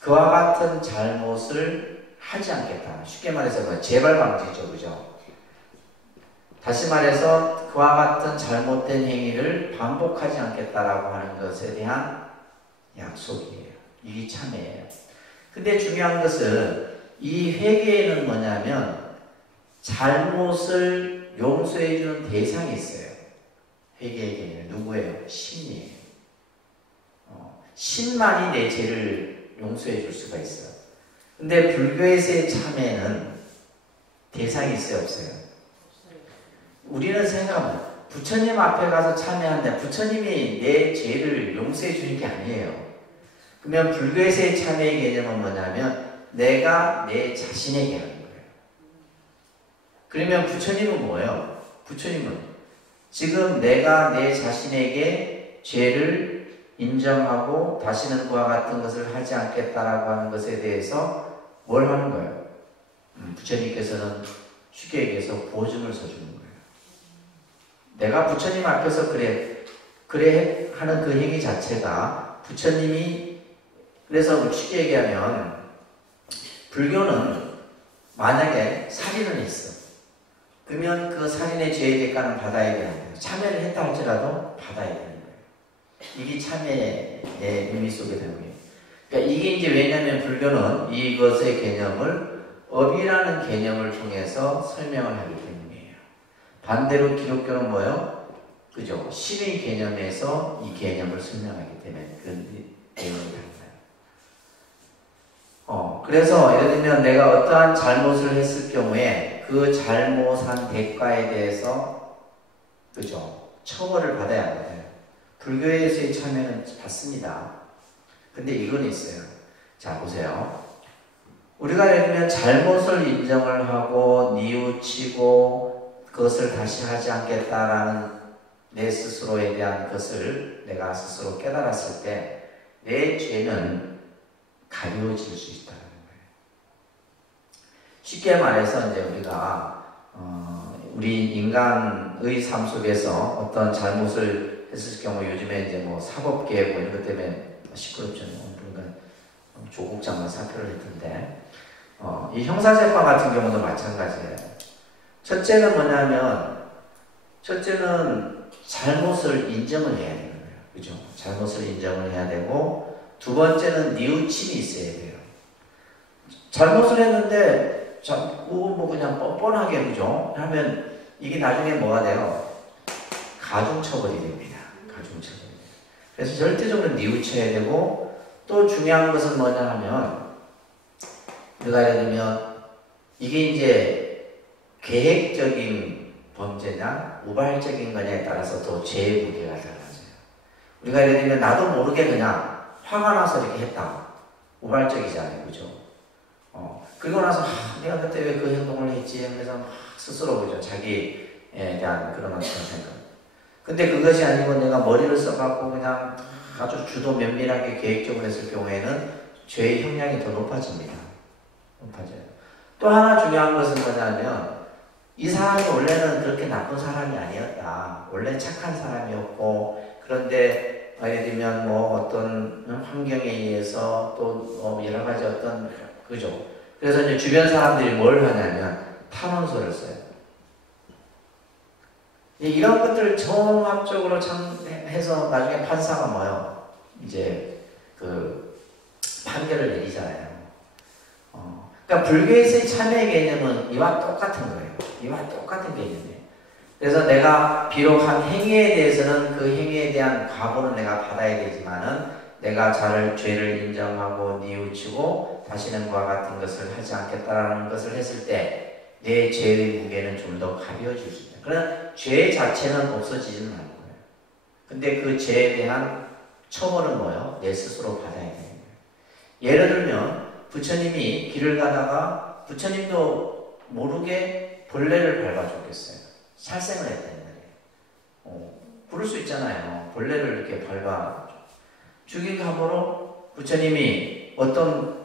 그와 같은 잘못을 하지 않겠다. 쉽게 말해서 뭐 재발 방지죠, 그죠? 다시 말해서 그와 같은 잘못된 행위를 반복하지 않겠다라고 하는 것에 대한 약속이에요. 이게 참회예요. 근데 중요한 것은 이 회개에는 뭐냐면 잘못을 용서해 주는 대상이 있어요. 회개에게는 누구예요? 신이에요. 신만이 내 죄를 용서해 줄 수가 있어요. 근데 불교에서의 참회는 대상이 있어요, 없어요? 우리는 생각합니다. 부처님 앞에 가서 참회한다. 부처님이 내 죄를 용서해 주는 게 아니에요. 그러면 불교에서의 참회의 개념은 뭐냐면 내가 내 자신에게 하는 거예요. 그러면 부처님은 뭐예요? 부처님은 지금 내가 내 자신에게 죄를 인정하고 다시는 그와 같은 것을 하지 않겠다라고 하는 것에 대해서 뭘 하는 거예요? 부처님께서는 쉽게 얘기해서 보증을 서주는 거예요. 내가 부처님 앞에서 그래 하는 그 행위 자체가 부처님이, 그래서 쉽게 얘기하면 불교는 만약에 살인을 했어. 그러면 그 살인의 죄의 대가는 받아야 되는 거예요. 참회를 했다 할지라도 받아야 되는 거예요. 이게 참회의 의미 속에 되는 거예요. 그러니까 이게 이제 왜냐하면 불교는 이것의 개념을 업이라는 개념을 통해서 설명을 하기 때문이에요. 반대로 기독교는 뭐예요? 그죠? 신의 개념에서 이 개념을 설명하기 때문에 그 내용이 달라요. 그래서 예를 들면 내가 어떠한 잘못을 했을 경우에 그 잘못한 대가에 대해서 그죠? 처벌을 받아야 하거든요. 불교에서의 참여는 받습니다. 근데 이건 있어요. 자, 보세요. 우리가 예를 들면 잘못을 인정을 하고 뉘우치고 그것을 다시 하지 않겠다라는 내 스스로에 대한 것을 내가 스스로 깨달았을 때 내 죄는 가벼워질 수 있다는 거예요. 쉽게 말해서 이제 우리가 우리 인간의 삶 속에서 어떤 잘못을 했을 경우 요즘에 이제 뭐 사법개혁 뭐 이런 것 때문에 시끄럽죠. 그러니까 조국장관 사표를 했던데 이 형사재판 같은 경우도 마찬가지예요. 첫째는 뭐냐면 첫째는 잘못을 인정을 해야 되는 거예요. 그죠? 잘못을 인정을 해야 되고 두 번째는 뉘우침이 있어야 돼요. 잘못을 했는데 뭐 그냥 뻔뻔하게 그죠? 하면 이게 나중에 뭐가 돼요? 가중처벌이 됩니다. 가중처벌. 그래서 절대적으로 뉘우쳐야 되고 또 중요한 것은 뭐냐 하면 우리가 예를 들면 이게 이제 계획적인 범죄냐 우발적인 거냐에 따라서 또 죄의 무게가 달라져요. 우리가 예를 들면 나도 모르게 그냥 화가 나서 이렇게 했다. 우발적이잖아요. 그죠? 그리고 나서 내가 그때 왜 그 행동을 했지? 하면서 스스로 그죠? 자기에 대한 그런 어떤 생각. 근데 그것이 아니고 내가 머리를 써갖고 그냥 아주 주도 면밀하게 계획적으로 했을 경우에는 죄의 형량이 더 높아집니다. 높아져요. 또 하나 중요한 것은 뭐냐면 이 사람이 원래는 그렇게 나쁜 사람이 아니었다. 원래 착한 사람이었고 그런데 예를 들면 뭐 어떤 환경에 의해서 또 여러 가지 어떤 그죠. 그래서 이제 주변 사람들이 뭘 하냐면 탄원서를 써요. 이런 것들을 종합적으로 해서 나중에 판사가 뭐요? 이제 그 판결을 내리잖아요. 그러니까 불교에서의 참여의 개념은 이와 똑같은 거예요. 이와 똑같은 개념이에요. 그래서 내가 비록 한 행위에 대해서는 그 행위에 대한 과보는 내가 받아야 되지만은 내가 죄를 인정하고 뉘우치고 다시는 그와 같은 것을 하지 않겠다라는 것을 했을 때 내 죄의 무게는 좀 더 가벼워질 수 있다. 그러나 죄 자체는 없어지지는 않는 거예요. 근데 그 죄에 대한 처벌은 뭐예요? 내 스스로 받아야 되는 거예요. 예를 들면 부처님이 길을 가다가 부처님도 모르게 벌레를 밟아 죽겠어요. 살생을 했다는 말이에요. 부를 수 있잖아요. 벌레를 이렇게 밟아 죽이고 함으로 부처님이 어떤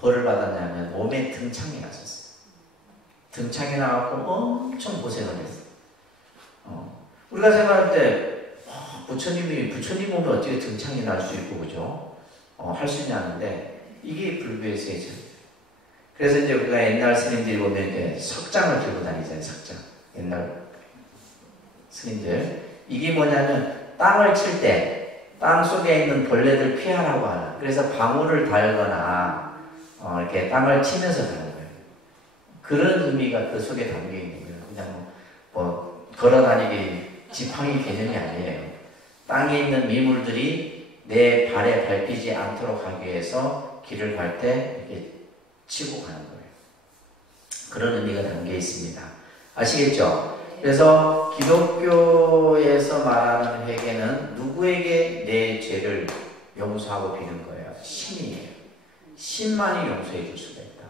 벌을 받았냐면 몸에 등창이 났었어요. 등창이 나갖고 엄청 고생을 했어요. 우리가 생각할 때 부처님 오면 어떻게 등창이 날 수 있고, 그죠? 할 수 있냐는데, 이게 불교의 세죠. 그래서 이제 우리가 옛날 스님들이 보면 이제 석장을 들고 다니잖아요, 석장. 옛날 스님들. 이게 뭐냐면, 땅을 칠 때, 땅 속에 있는 벌레들 피하라고 하는. 그래서 방울을 달거나, 이렇게 땅을 치면서 가는 거예요. 그런 의미가 그 속에 담겨 있는 거예요. 그냥 뭐, 걸어 다니기 지팡이 개념이 아니에요. 땅에 있는 미물들이 내 발에 밟히지 않도록 하기 위해서 길을 갈 때 이렇게 치고 가는 거예요. 그런 의미가 담겨 있습니다. 아시겠죠? 그래서 기독교에서 말하는 회개는 누구에게 내 죄를 용서하고 비는 거예요? 신이에요. 신만이 용서해 줄 수가 있다.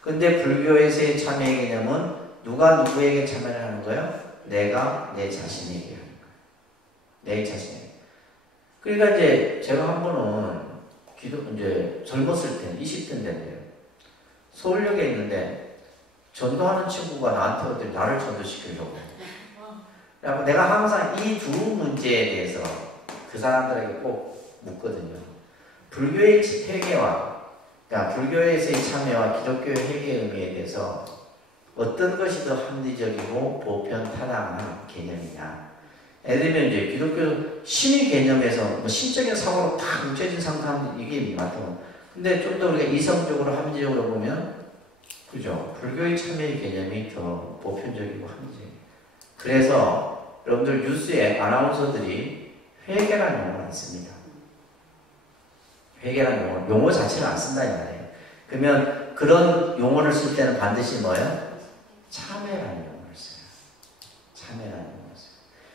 근데 불교에서의 참회 개념은 누가 누구에게 참회를 하는 거예요? 내가 내 자신에게 하는 거예요. 내 자신에게. 그러니까 이제 제가 한 번은 이제 젊었을 때, 20대인데요. 서울역에 있는데 전도하는 친구가 나한테 어떻게 나를 전도시키려고. 그래서 내가 항상 이 두 문제에 대해서 그 사람들에게 꼭 묻거든요. 불교의 회개와, 그러니까 불교에서의 참여와 기독교의 회개의 의미에 대해서 어떤 것이 더 합리적이고 보편타당한 개념이냐. 예를 들면 이제 기독교 신의 개념에서 뭐 신적인 사고로 다 뭉쳐진 상태는 이게 맞다고. 근데 좀 더 우리가 이성적으로 합리적으로 보면, 그죠? 불교의 참여의 개념이 더 보편적이고 합리적이에요. 그래서 여러분들 뉴스에 아나운서들이 회개라는 용어를 안 씁니다. 회개라는 용어 자체를 안 쓴다는 말이에요. 그러면 그런 용어를 쓸 때는 반드시 뭐예요? 참회라는 용어를 써요. 참회라는 용어를 써요.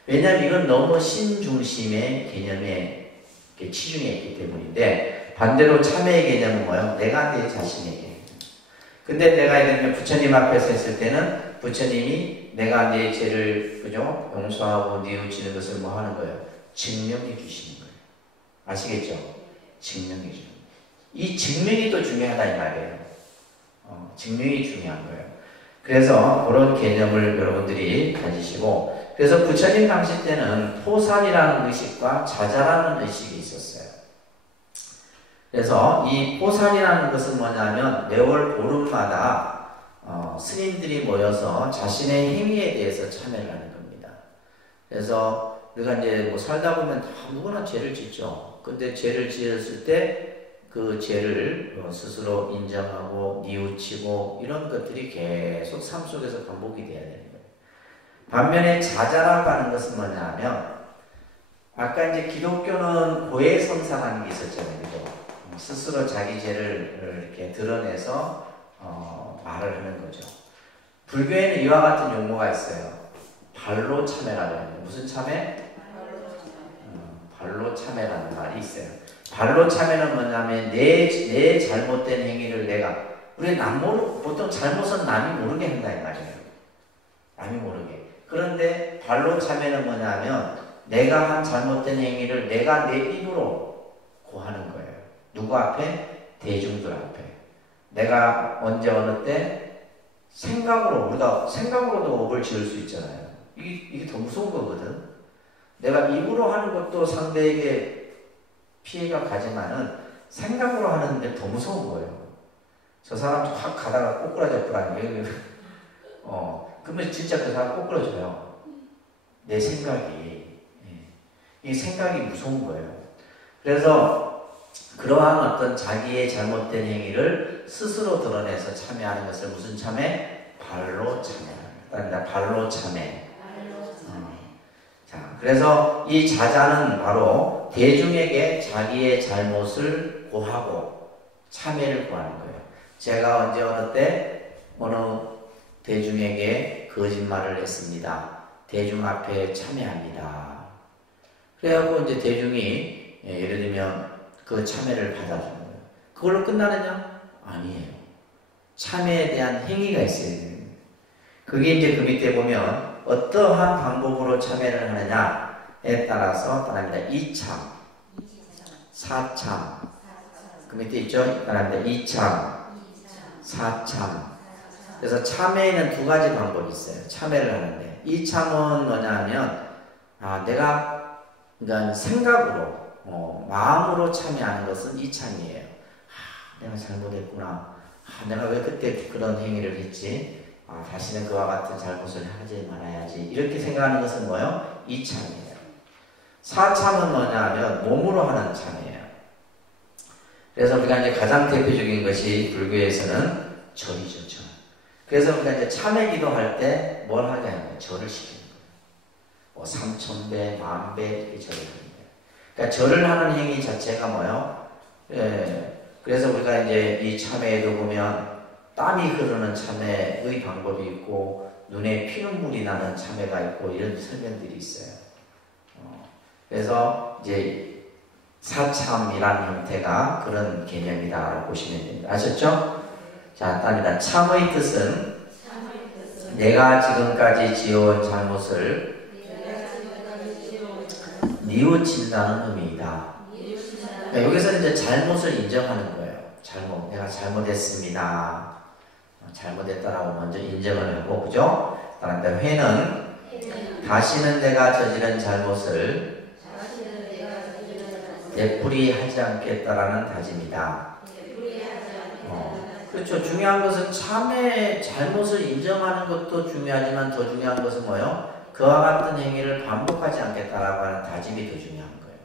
왜냐하면 이건 너무 신중심의 개념에 치중해 있기 때문인데, 반대로 참회의 개념은 뭐예요? 내가 내 자신에게. 근데 내가 예를 들면 부처님 앞에서 했을 때는 부처님이 내가 내 죄를, 그죠? 용서하고 뉘우치는 것을 뭐 하는 거예요? 증명해 주시는 거예요. 아시겠죠? 증명해 주는 거예요. 이 증명이 또 중요하다 이 말이에요. 증명이 중요한 거예요. 그래서 그런 개념을 여러분들이 가지시고, 그래서 부처님 당시 때는 포살이라는 의식과 자자라는 의식이 있었어요. 그래서 이 포살이라는 것은 뭐냐면 매월 보름마다 스님들이 모여서 자신의 행위에 대해서 참여를 하는 겁니다. 그래서 우리가 이제 뭐 살다 보면 다 누구나 죄를 짓죠. 근데 죄를 지었을 때 그 죄를 스스로 인정하고 뉘우치고 이런 것들이 계속 삶 속에서 반복이 돼야 되는 거예요. 반면에 자자라고 하는 것은 뭐냐면, 아까 이제 기독교는 고해성사라는 게 있었잖아요. 그죠? 스스로 자기 죄를 이렇게 드러내서 말을 하는 거죠. 불교에는 이와 같은 용어가 있어요. 발로 참회라고 하는. 무슨 참회? 발로 참회라는 말이 있어요. 발로 참회는 뭐냐면 내 잘못된 행위를 우리 보통 잘못은 남이 모르게 한다 이 말이에요. 남이 모르게. 그런데 발로 참회는 뭐냐면 내가 한 잘못된 행위를 내가 내 입으로 고하는 거예요. 누구 앞에? 대중들 앞에. 내가 언제 어느 때 우리가 생각으로도 업을 지을 수 있잖아요. 이게 더 무서운 거거든. 내가 입으로 하는 것도 상대에게 피해가 가지만은 생각으로 하는 게 더 무서운 거예요. 저 사람 확 가다가 꼬꾸라졌더라는 게 그러면 진짜 그 사람 꼬꾸라져요. 내 생각이. 이 생각이 무서운 거예요. 그래서 그러한 어떤 자기의 잘못된 행위를 스스로 드러내서 참여하는 것을 무슨 참회? 발로 참회합니다. 발로 참회. 자, 그래서 이 자자는 바로 대중에게 자기의 잘못을 고하고 참회를 구하는 거예요. 제가 언제 어느 때 어느 대중에게 거짓말을 했습니다. 대중 앞에 참회합니다. 그래갖고 이제 대중이 예를 들면 그 참회를 받아주는 거예요. 그걸로 끝나느냐? 아니에요. 참회에 대한 행위가 있어야 돼요. 그게 이제 그 밑에 보면 어떠한 방법으로 참회를 하느냐에 따라서 따릅니다. 2참, 4참. 그 밑에 있죠? 따릅니다. 2참, 4참. 그래서 참회에는 두 가지 방법이 있어요. 참회를 하는데. 2참은 뭐냐면, 내가 그러니까 생각으로, 마음으로 참여하는 것은 이참이에요. 내가 잘못했구나. 내가 왜 그때 그런 행위를 했지? 다시는 그와 같은 잘못을 하지 말아야지. 이렇게 생각하는 것은 뭐예요? 이참이에요. 사참은 뭐냐면 몸으로 하는 참이에요. 그래서 우리가 이제 가장 대표적인 것이 불교에서는 절이죠, 절. 그래서 우리가 이제 참회 기도할 때 뭘 하냐면 절을 시키는 거예요. 뭐 3000배, 10,000배 이렇게 절을 하는 거예요. 그러니까 절을 하는 행위 자체가 뭐예요? 그래서 우리가 이제 이 참회에도 보면 땀이 흐르는 참회의 방법이 있고 눈에 피눈물이 나는 참회가 있고 이런 설명들이 있어요. 그래서 이제 사참이라는 형태가 그런 개념이다라고 보시면 됩니다. 아셨죠? 자, 따입니다. 참의 뜻은 내가 지금까지 지어온 잘못을 뉘우친다는 의미이다. 그러니까 여기서 이제 잘못을 인정하는 거예요. 잘못, 내가 잘못했습니다. 잘못했다라고 먼저 인정을 하고, 그죠? 따라합니다. 회는 다시는 내가 저지른 잘못을 되풀이하지 않겠다라는 다짐이다. 그렇죠. 중요한 것은 참회 잘못을 인정하는 것도 중요하지만 더 중요한 것은 뭐예요? 그와 같은 행위를 반복하지 않겠다라고 하는 다짐이 더 중요한 거예요.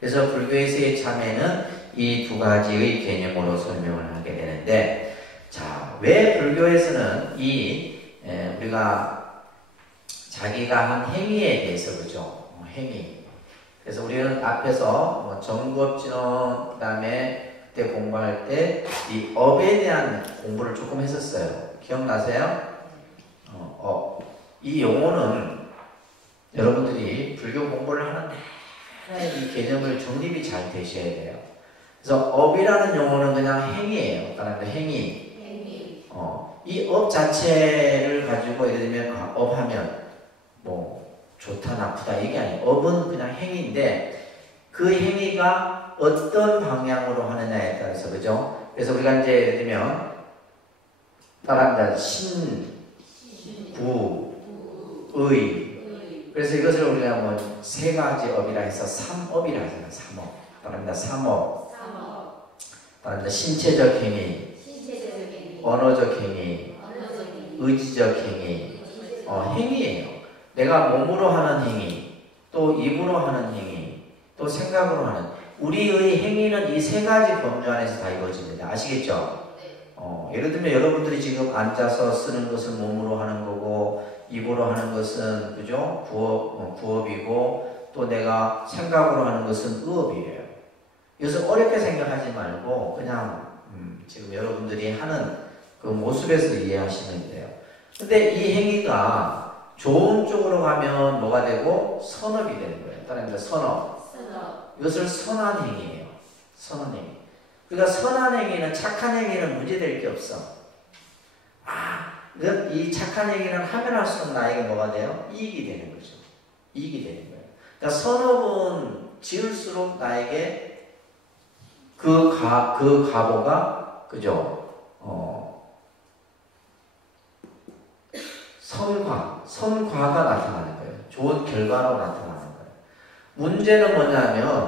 그래서 불교에서의 참회는 이 두 가지의 개념으로 설명을 하게 되는데, 자, 왜 불교에서는 우리가 자기가 한 행위에 대해서, 그죠? 행위. 그래서 우리는 앞에서 정법진언, 그 다음에 그때 공부할 때 이 업에 대한 공부를 조금 했었어요. 기억나세요? 이 용어는 여러분들이 불교 공부를 하는데 이 개념을 정립이 잘 되셔야 돼요. 그래서 업이라는 용어는 그냥 행위예요. 따라서 행위. 이 업 자체를 가지고 예를 들면 업하면 뭐 좋다 나쁘다 이게 아니에요. 업은 그냥 행위인데 그 행위가 어떤 방향으로 하느냐에 따라서, 그죠? 그래서 우리가 이제 예를 들면 따라합니다. 신, 구, 의. 그래서 이것을 우리가 뭐 세 가지 업이라 해서 삼업이라 하잖아요. 삼업. 따라합니다. 삼업. 따라합니다. 신체적 행위, 언어적 행위, 의지적 행위. 행위예요. 내가 몸으로 하는 행위, 또 입으로 하는 행위, 또 생각으로 하는. 우리의 행위는 이 세 가지 범주 안에서 다 이루어집니다. 아시겠죠? 예를 들면 여러분들이 지금 앉아서 쓰는 것은 몸으로 하는 거고, 입으로 하는 것은, 그죠? 구업이고, 또 내가 생각으로 하는 것은 의업이에요. 이것을 어렵게 생각하지 말고, 그냥, 지금 여러분들이 하는 그 모습에서 이해하시면 돼요. 근데 이 행위가 좋은 쪽으로 가면 뭐가 되고, 선업이 되는 거예요. 따라합니다. 선업. 이것을 선한 행위예요. 선한 행위. 그러니까 선한 행위는, 착한 행위는 문제될 게 없어. 이 착한 행위는 하면 할수록 나에게 뭐가 돼요? 이익이 되는 거죠. 이익이 되는 거예요. 그러니까 선업은 지을수록 나에게 그 가보가, 그죠? 선과가 나타나는 거예요. 좋은 결과로 나타나는 거예요.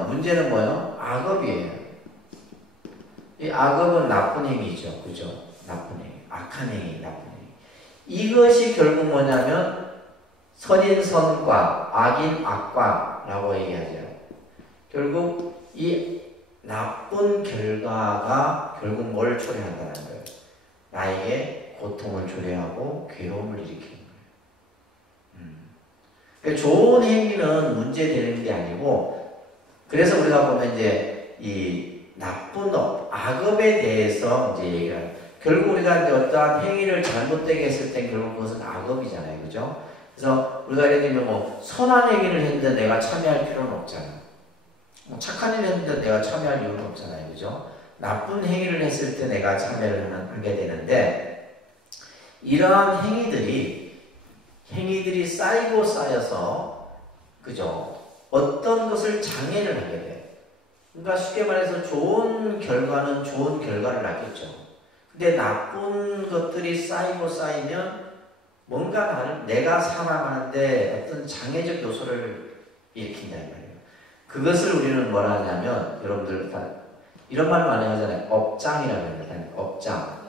문제는 뭐예요? 악업이에요. 이 악업은 나쁜 행위죠. 그죠? 나쁜 행위. 악한 행위, 나쁜 행위. 이것이 결국 뭐냐면 선인 선과, 악인 악과라고 얘기하죠. 결국 이 나쁜 결과가 결국 뭘 초래한다는 거예요? 나에게 고통을 초래하고 괴로움을 일으키는 거예요. 그러니까 좋은 행위는 문제되는 게 아니고, 그래서 우리가 보면 이제 이 나쁜 업, 악업에 대해서 이제 얘기를, 결국 우리가 이제 어떠한 행위를 잘못되게 했을 땐 결국 그것은 악업이잖아요. 그죠? 그래서 우리가 예를 들면 뭐 선한 행위를 했는데 내가 참여할 필요는 없잖아요. 착한 일을 했는데 내가 참여할 이유는 없잖아요. 그죠? 나쁜 행위를 했을 때 내가 참여를 하게 되는데, 이러한 행위들이 쌓이고 쌓여서, 그죠? 어떤 것을 장애를 하게 돼요. 그러니까 쉽게 말해서 좋은 결과는 좋은 결과를 낳겠죠. 근데 나쁜 것들이 쌓이고 쌓이면 뭔가 내가 살아가는데 어떤 장애적 요소를 일으킨다는 말이에요. 그것을 우리는 뭐라 하냐면 여러분들 이런 말 많이 하잖아요. 업장이라고 합니다. 업장.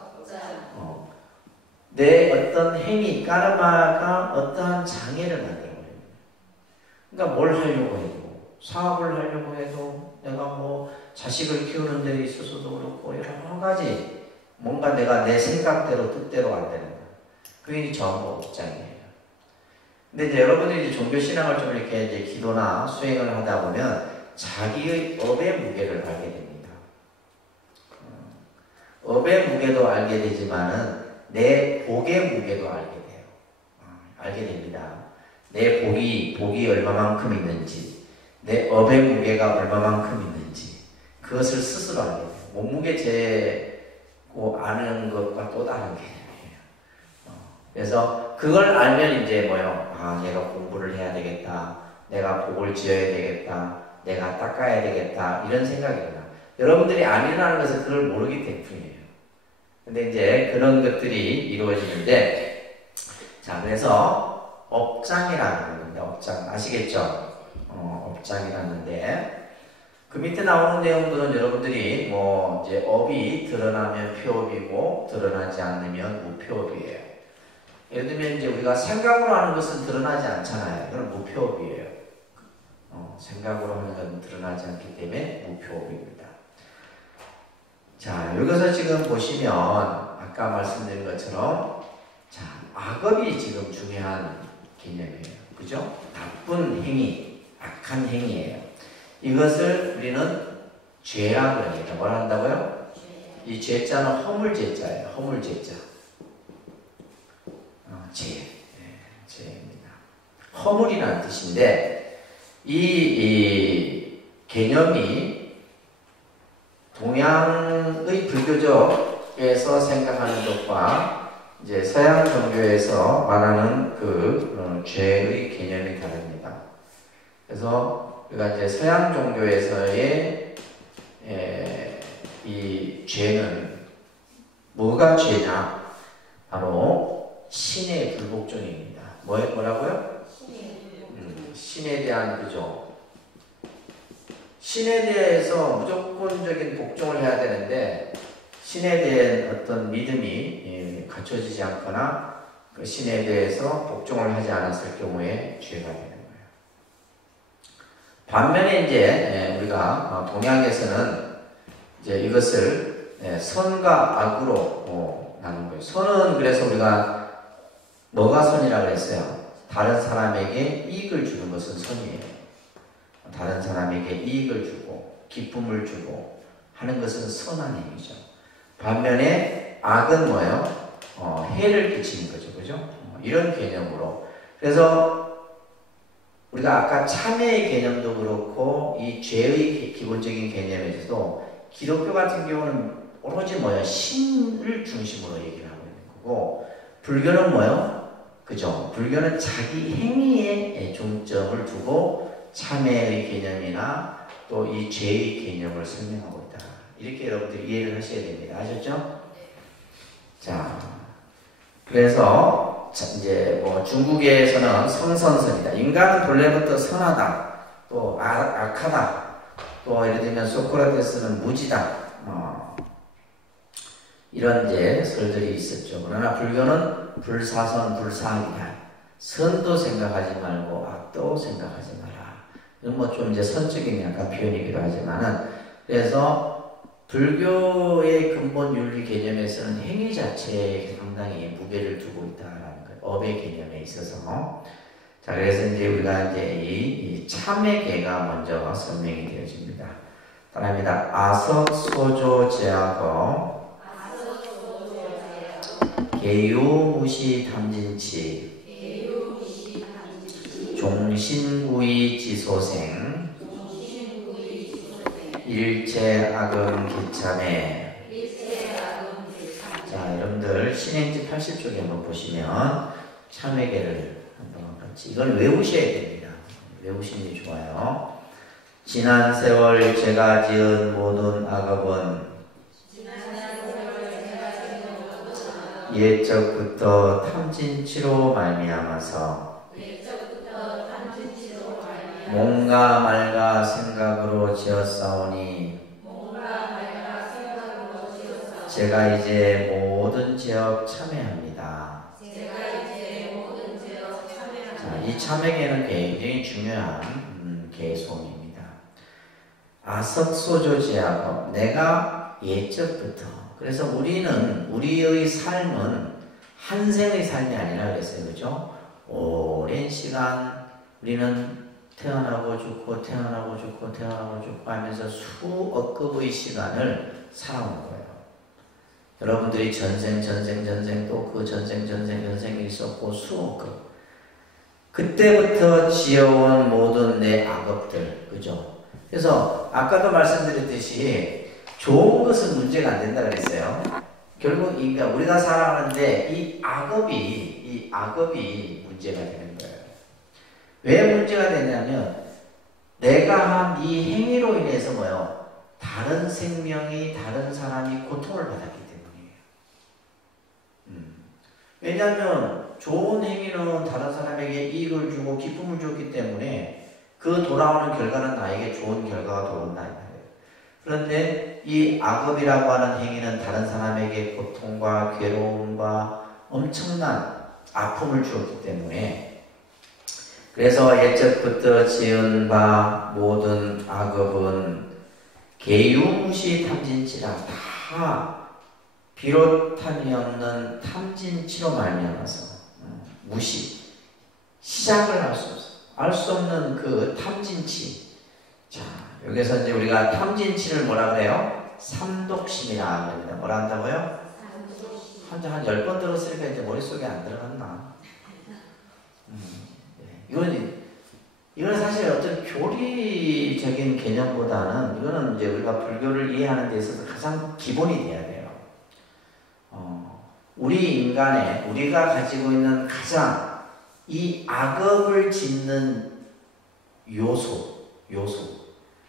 내 어떤 행위, 까르마가 어떠한 장애를 만들어버립니다. 그러니까 뭘 하려고 해도, 사업을 하려고 해도, 내가 뭐 자식을 키우는 데 있어서도 그렇고 여러 가지 뭔가 내가 내 생각대로 뜻대로 안 되는 거예요. 그게 전부 업장이에요. 근데 이제 여러분들이 이제 종교신앙을 좀 이렇게 이제 기도나 수행을 하다 보면 자기의 업의 무게를 알게 됩니다. 업의 무게도 알게 되지만은 내 복의 무게도 알게 돼요. 알게 됩니다. 내 복이 얼마만큼 있는지, 내 업의 무게가 얼마만큼 있는지, 그것을 스스로 알게 돼요. 몸무게 재고 아는 것과 또 다른 개념이에요. 그래서 그걸 알면 이제 뭐요? 내가 공부를 해야 되겠다. 내가 복을 지어야 되겠다. 내가 닦아야 되겠다. 이런 생각이 일어나. 여러분들이 안 일어나는 것은 그걸 모르기 때문이에요. 근데 이제 그런 것들이 이루어지는데, 자, 그래서 업장이라는 겁니다. 업장. 아시겠죠? 업장이라는데, 그 밑에 나오는 내용들은 여러분들이 뭐, 이제 업이 드러나면 표업이고, 드러나지 않으면 무표업이에요. 예를 들면 이제 우리가 생각으로 하는 것은 드러나지 않잖아요. 이건 무표업이에요. 생각으로 하는 건 드러나지 않기 때문에 무표업입니다. 자, 여기서 지금 보시면 아까 말씀드린 것처럼 자, 악업이 지금 중요한 개념이에요. 그죠? 나쁜 행위, 악한 행위예요. 이것을 우리는 죄라고 합니다. 뭐라 한다고요? 이 죄자는 허물죄자예요. 허물죄자. 죄입니다. 허물이라는 뜻인데 이 개념이 동양의 불교적에서 생각하는 것과 이제 서양 종교에서 말하는 그 죄의 개념이 다릅니다. 그래서 우리가 이제 서양 종교에서의 이 죄는 뭐가 죄냐? 바로 신의 불복종입니다. 뭐라고요? 신에 대한 그죠? 신에 대해서 무조건적인 복종을 해야 되는데 신에 대한 어떤 믿음이 갖춰지지 않거나 그 신에 대해서 복종을 하지 않았을 경우에 죄가 되는 거예요. 반면에 이제 우리가 동양에서는 이제 이것을 선과 악으로 나눈 거예요. 선은 그래서 우리가 뭐가 선이라고 했어요? 다른 사람에게 이익을 주는 것은 선이에요. 다른 사람에게 이익을 주고 기쁨을 주고 하는 것은 선한 행위죠. 반면에 악은 뭐예요? 해를 끼치는 거죠. 그죠? 이런 개념으로. 그래서 우리가 아까 참회의 개념도 그렇고 이 죄의 기본적인 개념에 있어서 기독교 같은 경우는 오로지 뭐예요? 신을 중심으로 얘기를 하고 있는 거고 불교는 뭐예요? 그죠? 불교는 자기 행위에 중점을 두고 참회의 개념이나 또 이 죄의 개념을 설명하고 있다. 이렇게 여러분들이 이해를 하셔야 됩니다. 아셨죠? 자, 그래서 이제 뭐 중국에서는 성선설이다. 인간은 본래부터 선하다. 또 악하다. 또 예를 들면 소크라테스는 무지다. 이런 이제 설들이 있었죠. 그러나 불교는 불사선 불사악이다. 선도 생각하지 말고 악도 생각하지 마라. 이건 뭐 좀 이제 선적인 약간 표현이기도 하지만은 그래서 불교의 근본 윤리 개념에서는 행위 자체에 상당히 무게를 두고 있다라는 거예요. 업의 개념에 있어서. 자, 그래서 이제 우리가 이제 이 참회계가 먼저 설명이 되어집니다. 따라합니다. 아석소조제하고 개유무시탐진치 종신구이지소생 일체악음기참에. 자, 여러분들 신행지 80쪽에 한번 보시면 참회계를 한번 같이 이걸 외우셔야 됩니다. 외우시는 게 좋아요. 지난 세월 제가 지은 모든 악업은 옛적부터 탐진치로 말미암아서 몸과 말과 생각으로 지었사오니 제가 이제 모든 죄업 참회합니다. 자, 이 참회계는 굉장히 중요한 개송입니다. 아석소조제하고 내가 예적부터, 그래서 우리의 삶은 한 생의 삶이 아니라 그랬어요. 그죠? 오랜 시간 우리는 태어나고 죽고 태어나고 죽고 태어나고 죽고 하면서 수억 급의 시간을 살아온 거예요. 여러분들이 전생 또 그 전생이 있었고 수억 급. 그때부터 지어온 모든 내 악업들, 그죠? 그래서 아까도 말씀드렸듯이 좋은 것은 문제가 안 된다 그랬어요. 결국 우리가 살아가는데 이 악업이 문제가 되는 거예요. 왜 문제가 되냐면 내가 한 이 행위로 인해서 다른 생명이, 다른 사람이 고통을 받았기 때문이에요. 왜냐하면 좋은 행위는 다른 사람에게 이익을 주고 기쁨을 줬기 때문에 그 돌아오는 결과는 나에게 좋은 결과가 돌아온다. 그런데 이 악업이라고 하는 행위는 다른 사람에게 고통과 괴로움과 엄청난 아픔을 주었기 때문에, 그래서 옛적부터 지은 바 모든 악업은 계유무시 탐진치라, 다 비롯함이 없는 탐진치로 말미암아서 무시, 시작을 알 수 없는 그 탐진치. 자, 여기서 이제 우리가 탐진치를 뭐라 그래요? 삼독심이라 합니다. 뭐라 한다고요? 한 10번 들었으니까 이제 머릿속에 안 들어갔나? 이건 사실 어떤 교리적인 개념보다는 이거는 이제 우리가 불교를 이해하는 데 있어서 가장 기본이 돼야 돼요. 우리가 가지고 있는 가장 이 악업을 짓는 요소.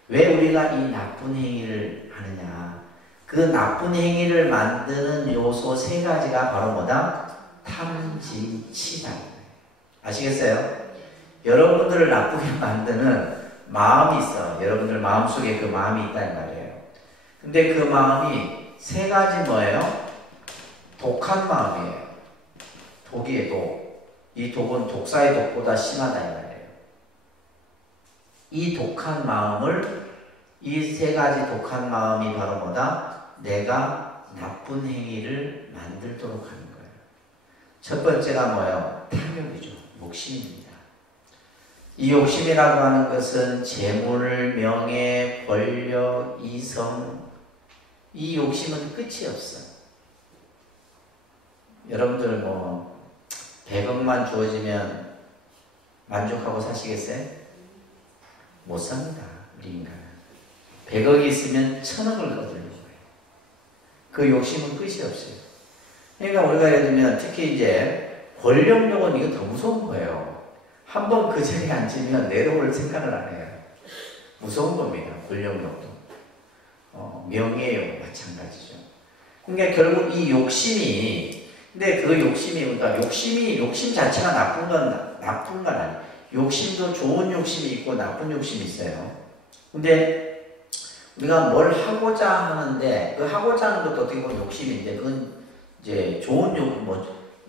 왜 우리가 이 나쁜 행위를 하느냐? 그 나쁜 행위를 만드는 요소 3가지가 바로 뭐다? 탐진치다. 아시겠어요? 여러분들을 나쁘게 만드는 마음이 있어. 여러분들 마음속에 그 마음이 있다는 말이에요. 근데 그 마음이 3가지 뭐예요? 독한 마음이에요. 독이에요, 독. 이 독은 독사의 독보다 심하다 이 말이에요. 이 독한 마음을, 이 3가지 독한 마음이 바로 뭐다? 내가 나쁜 행위를 만들도록 하는 거예요. 첫 번째가 뭐예요? 탐욕이죠. 욕심입니다. 이 욕심이라고 하는 것은 재물, 명예, 권력, 이성, 이 욕심은 끝이 없어요. 여러분들 100억만 주어지면 만족하고 사시겠어요? 못 삽니다. 우리 인간은. 100억이 있으면 1000억을 거두려고 해요. 그 욕심은 끝이 없어요. 그러니까 우리가 예를 들면 특히 이제 권력욕은 이거 더 무서운 거예요. 한번 그 자리에 앉으면 내려올 생각을 안 해요. 무서운 겁니다. 권력욕도. 명예욕 마찬가지죠. 그러니까 결국 이 욕심이, 근데 그 욕심 자체가 나쁜 건 아니에요. 욕심도 좋은 욕심이 있고 나쁜 욕심이 있어요. 근데 우리가 뭘 하고자 하는데 그 하고자 하는 것도 어떻게 보면 욕심인데 그건 이제 좋은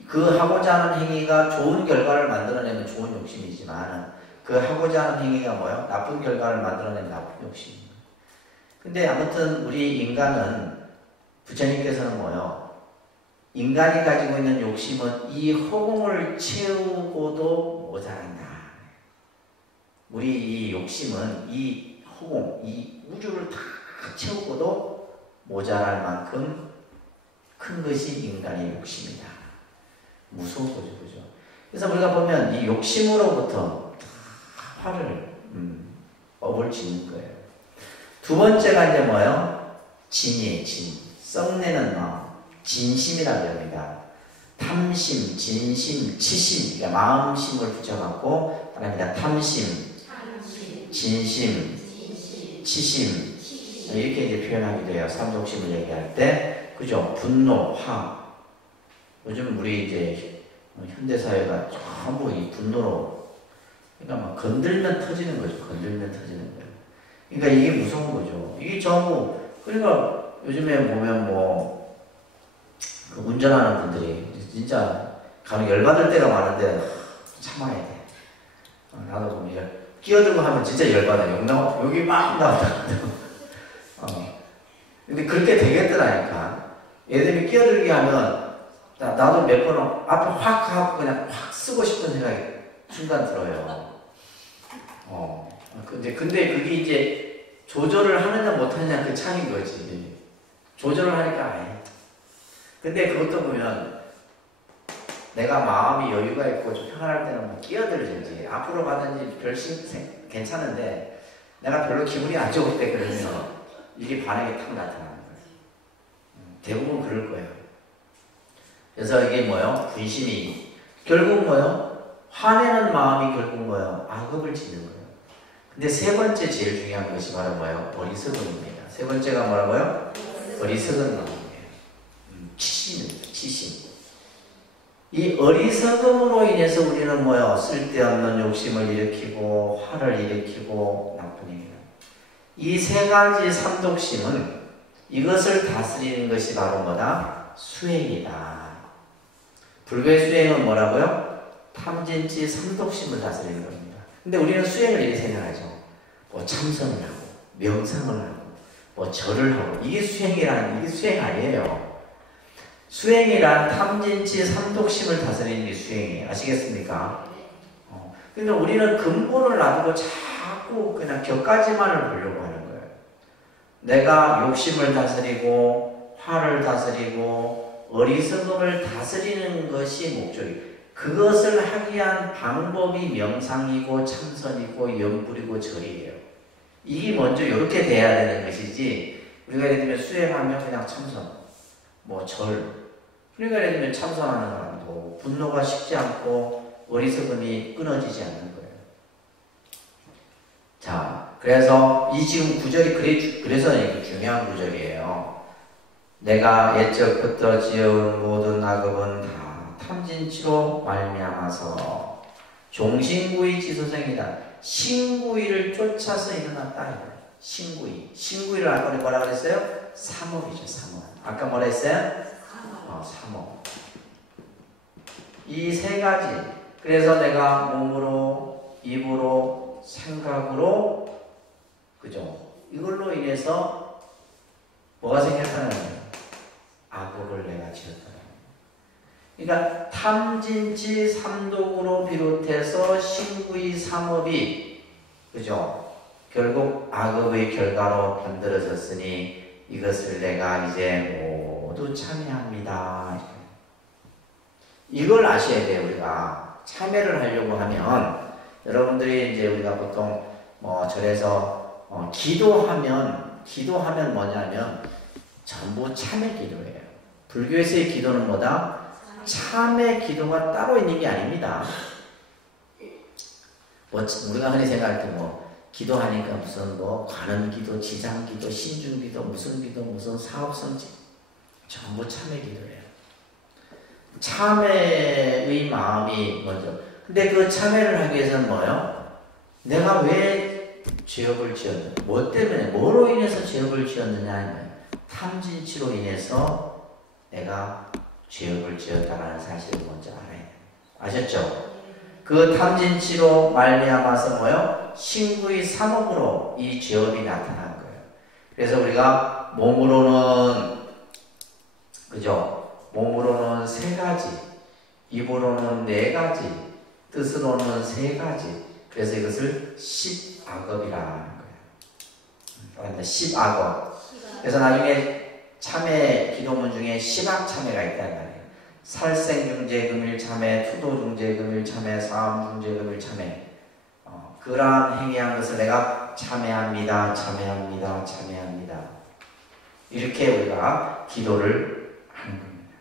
그 하고자 하는 행위가 좋은 결과를 만들어내면 좋은 욕심이지만 그 하고자 하는 행위가 뭐예요? 나쁜 결과를 만들어내면 나쁜 욕심입니다. 근데 아무튼 우리 인간은 부처님께서는 뭐예요? 인간이 가지고 있는 욕심은 이 허공을 채우고도 모자란다. 우리 이 욕심은 이 허공, 이 우주를 다 채우고도 모자랄 만큼 큰 것이 인간의 욕심이다. 무서운 거죠, 그죠? 그래서 우리가 보면 이 욕심으로부터 화를, 업을 짓는 거예요. 두 번째가 이제 뭐예요? 진이에요, 진. 썩내는 마음. 진심이라고 합니다. 탐심, 진심, 치심. 그러니까 마음심을 붙여갖고, 그러니까 탐심, 진심, 치심. 이렇게 이제 표현하기도 해요. 삼독심을 얘기할 때. 그죠? 분노, 화. 요즘 우리 이제 현대사회가 전부 이 분노로 그러니까 막 건들면 터지는 거죠. 건들면 터지는 거예요. 그러니까 이게 무서운 거죠. 이게 전부, 그러니까 요즘에 보면 뭐, 그 운전하는 분들이 진짜 간혹 열받을 때가 많은데 참아야 돼. 나도 보면 끼어들고 하면 진짜 열받아. 여기 막 나왔다. 근데 그렇게 되겠더라니까. 애들이 끼어들게 하면 나도 몇 번 앞에 확 하고 그냥 확 쓰고 싶은 생각이 순간 들어요. 근데 그게 이제 조절을 하느냐 못하느냐 그 차이인 거지. 조절을 하니까 아예. 근데 그것도 보면 내가 마음이 여유가 있고 좀 평안할 때는 뭐 끼어들든지 앞으로 가든지 괜찮은데 내가 별로 기분이 안 좋을 때 그러면 이게 반응이 탁 나타나는 거예요. 대부분 그럴 거예요. 그래서 이게 뭐예요? 분심이 결국 뭐예요? 화내는 마음이 결국 뭐예요? 악업을 짓는 거예요. 근데 세 번째 제일 중요한 것이 바로 뭐예요? 어리석음입니다. 세 번째가 뭐라고요? 어리석은 마음이에요. 치심입니다. 치심. 이 어리석음으로 인해서 우리는 뭐예요? 쓸데없는 욕심을 일으키고 화를 일으키고 나쁜 일이에요. 이 세 가지 삼독심은 이것을 다스리는 것이 바로 뭐다? 수행이다. 불교의 수행은 뭐라고요? 탐진치 삼독심을 다스리는 겁니다. 근데 우리는 수행을 이렇게 생각하죠. 뭐 참선을 하고 명상을 하고 뭐 절을 하고 이게 수행이 아니에요. 수행이란 탐진치 삼독심을 다스리는 게 수행이에요. 아시겠습니까? 그러니까 우리는 근본을 놔두고 자꾸 그냥 격가지만을 보려고 하는 거예요. 내가 욕심을 다스리고 화를 다스리고 어리석음을 다스리는 것이 목적이에요. 그것을 하기 위한 방법이 명상이고 참선이고 염불이고 절이에요. 이게 먼저 이렇게 돼야 되는 것이지 우리가 예를 들면 수행하면 그냥 참선, 뭐 절. 그러니까 예를 들면 참선하는 사람도 분노가 식지 않고 어리석음이 끊어지지 않는 거예요. 자, 그래서 이 지금 구절이 그래서 이게 중요한 구절이에요. 내가 옛적부터 지어온 모든 악업은 다 탐진치로 말미암아서 종신구의 지소생이다. 신구의를 쫓아서 일어났다. 신구의를 아까 뭐라 그랬어요? 삼업이죠. 삼업. 아까 뭐라 했어요? 삼업. 이 세 가지. 그래서 내가 몸으로, 입으로, 생각으로, 그죠? 이걸로 인해서 뭐가 생겼다는 거예요? 악업을 내가 지었다. 그러니까 탐진치 삼독으로 비롯해서 신구의 삼업이, 그죠? 결국 악업의 결과로 만들어졌으니 이것을 내가 이제 모두 참여합니다. 이걸 아셔야 돼요. 우리가 참여를 하려고 하면 여러분들이 이제 우리가 보통 뭐 절에서 기도하면 뭐냐면 전부 참회 기도예요. 불교에서의 기도는 뭐다? 참회 기도가 따로 있는 게 아닙니다. 뭐 우리가 흔히 생각할 때 뭐 기도하니까 무슨 뭐 관음 기도, 지장 기도, 신중 기도, 무슨 기도, 무슨 사업 성취 전부 참회 기도예요. 참회의 마음이 먼저. 근데 그 참회를 하기 위해서는 뭐예요? 내가 왜 죄업을 지었느냐? 뭐 때문에? 뭐로 인해서 죄업을 지었느냐 하면 탐진치로 인해서 내가 죄업을 지었다라는 사실을 먼저 알아야 돼요. 아셨죠? 그 탐진치로 말미암아서 뭐요? 신구의 삼업으로 이 죄업이 나타난 거예요. 그래서 우리가 몸으로는, 그죠? 몸으로는 3가지, 입으로는 4가지, 뜻으로는 3가지. 그래서 이것을 10악업이라는 거예요. 10악업. 그래서 나중에 참회 기도문 중에 10악 참회가 있다는 말이에요. 살생중재금일 참회, 투도중재금일 참회, 사암중재금일 참회. 그러한 행위한 것을 내가 참회합니다. 이렇게 우리가 기도를 하는 겁니다.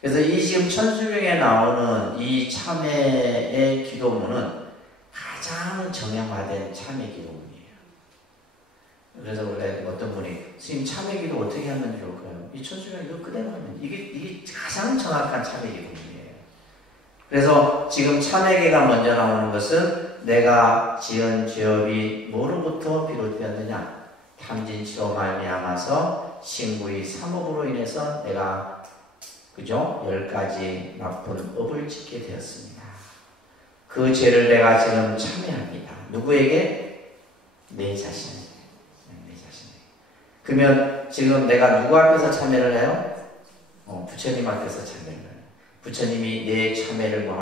그래서 이 지금 천수명에 나오는 이 참회의 기도문은 가장 정형화된 참회 기도문이에요. 그래서 원래 어떤 분이 스님 참회 기도 어떻게 하면 좋을까요? 이 천수명 이거 그대로 하면 이게 가장 정확한 참회 기도문이에요. 그래서 지금 참회계가 먼저 나오는 것은 내가 지은 죄업이 뭐로부터 비롯되었느냐? 탐진치로 말미암아서 신구의 삼업으로 인해서 내가 그죠? 10가지 나쁜 업을 짓게 되었습니다. 그 죄를 내가 지금 참회합니다. 누구에게? 내 자신에게. 내 자신에게. 그러면 지금 내가 누구 앞에서 참회를 해요? 부처님 앞에서 참회를 해요. 부처님이 내 참회를 뭐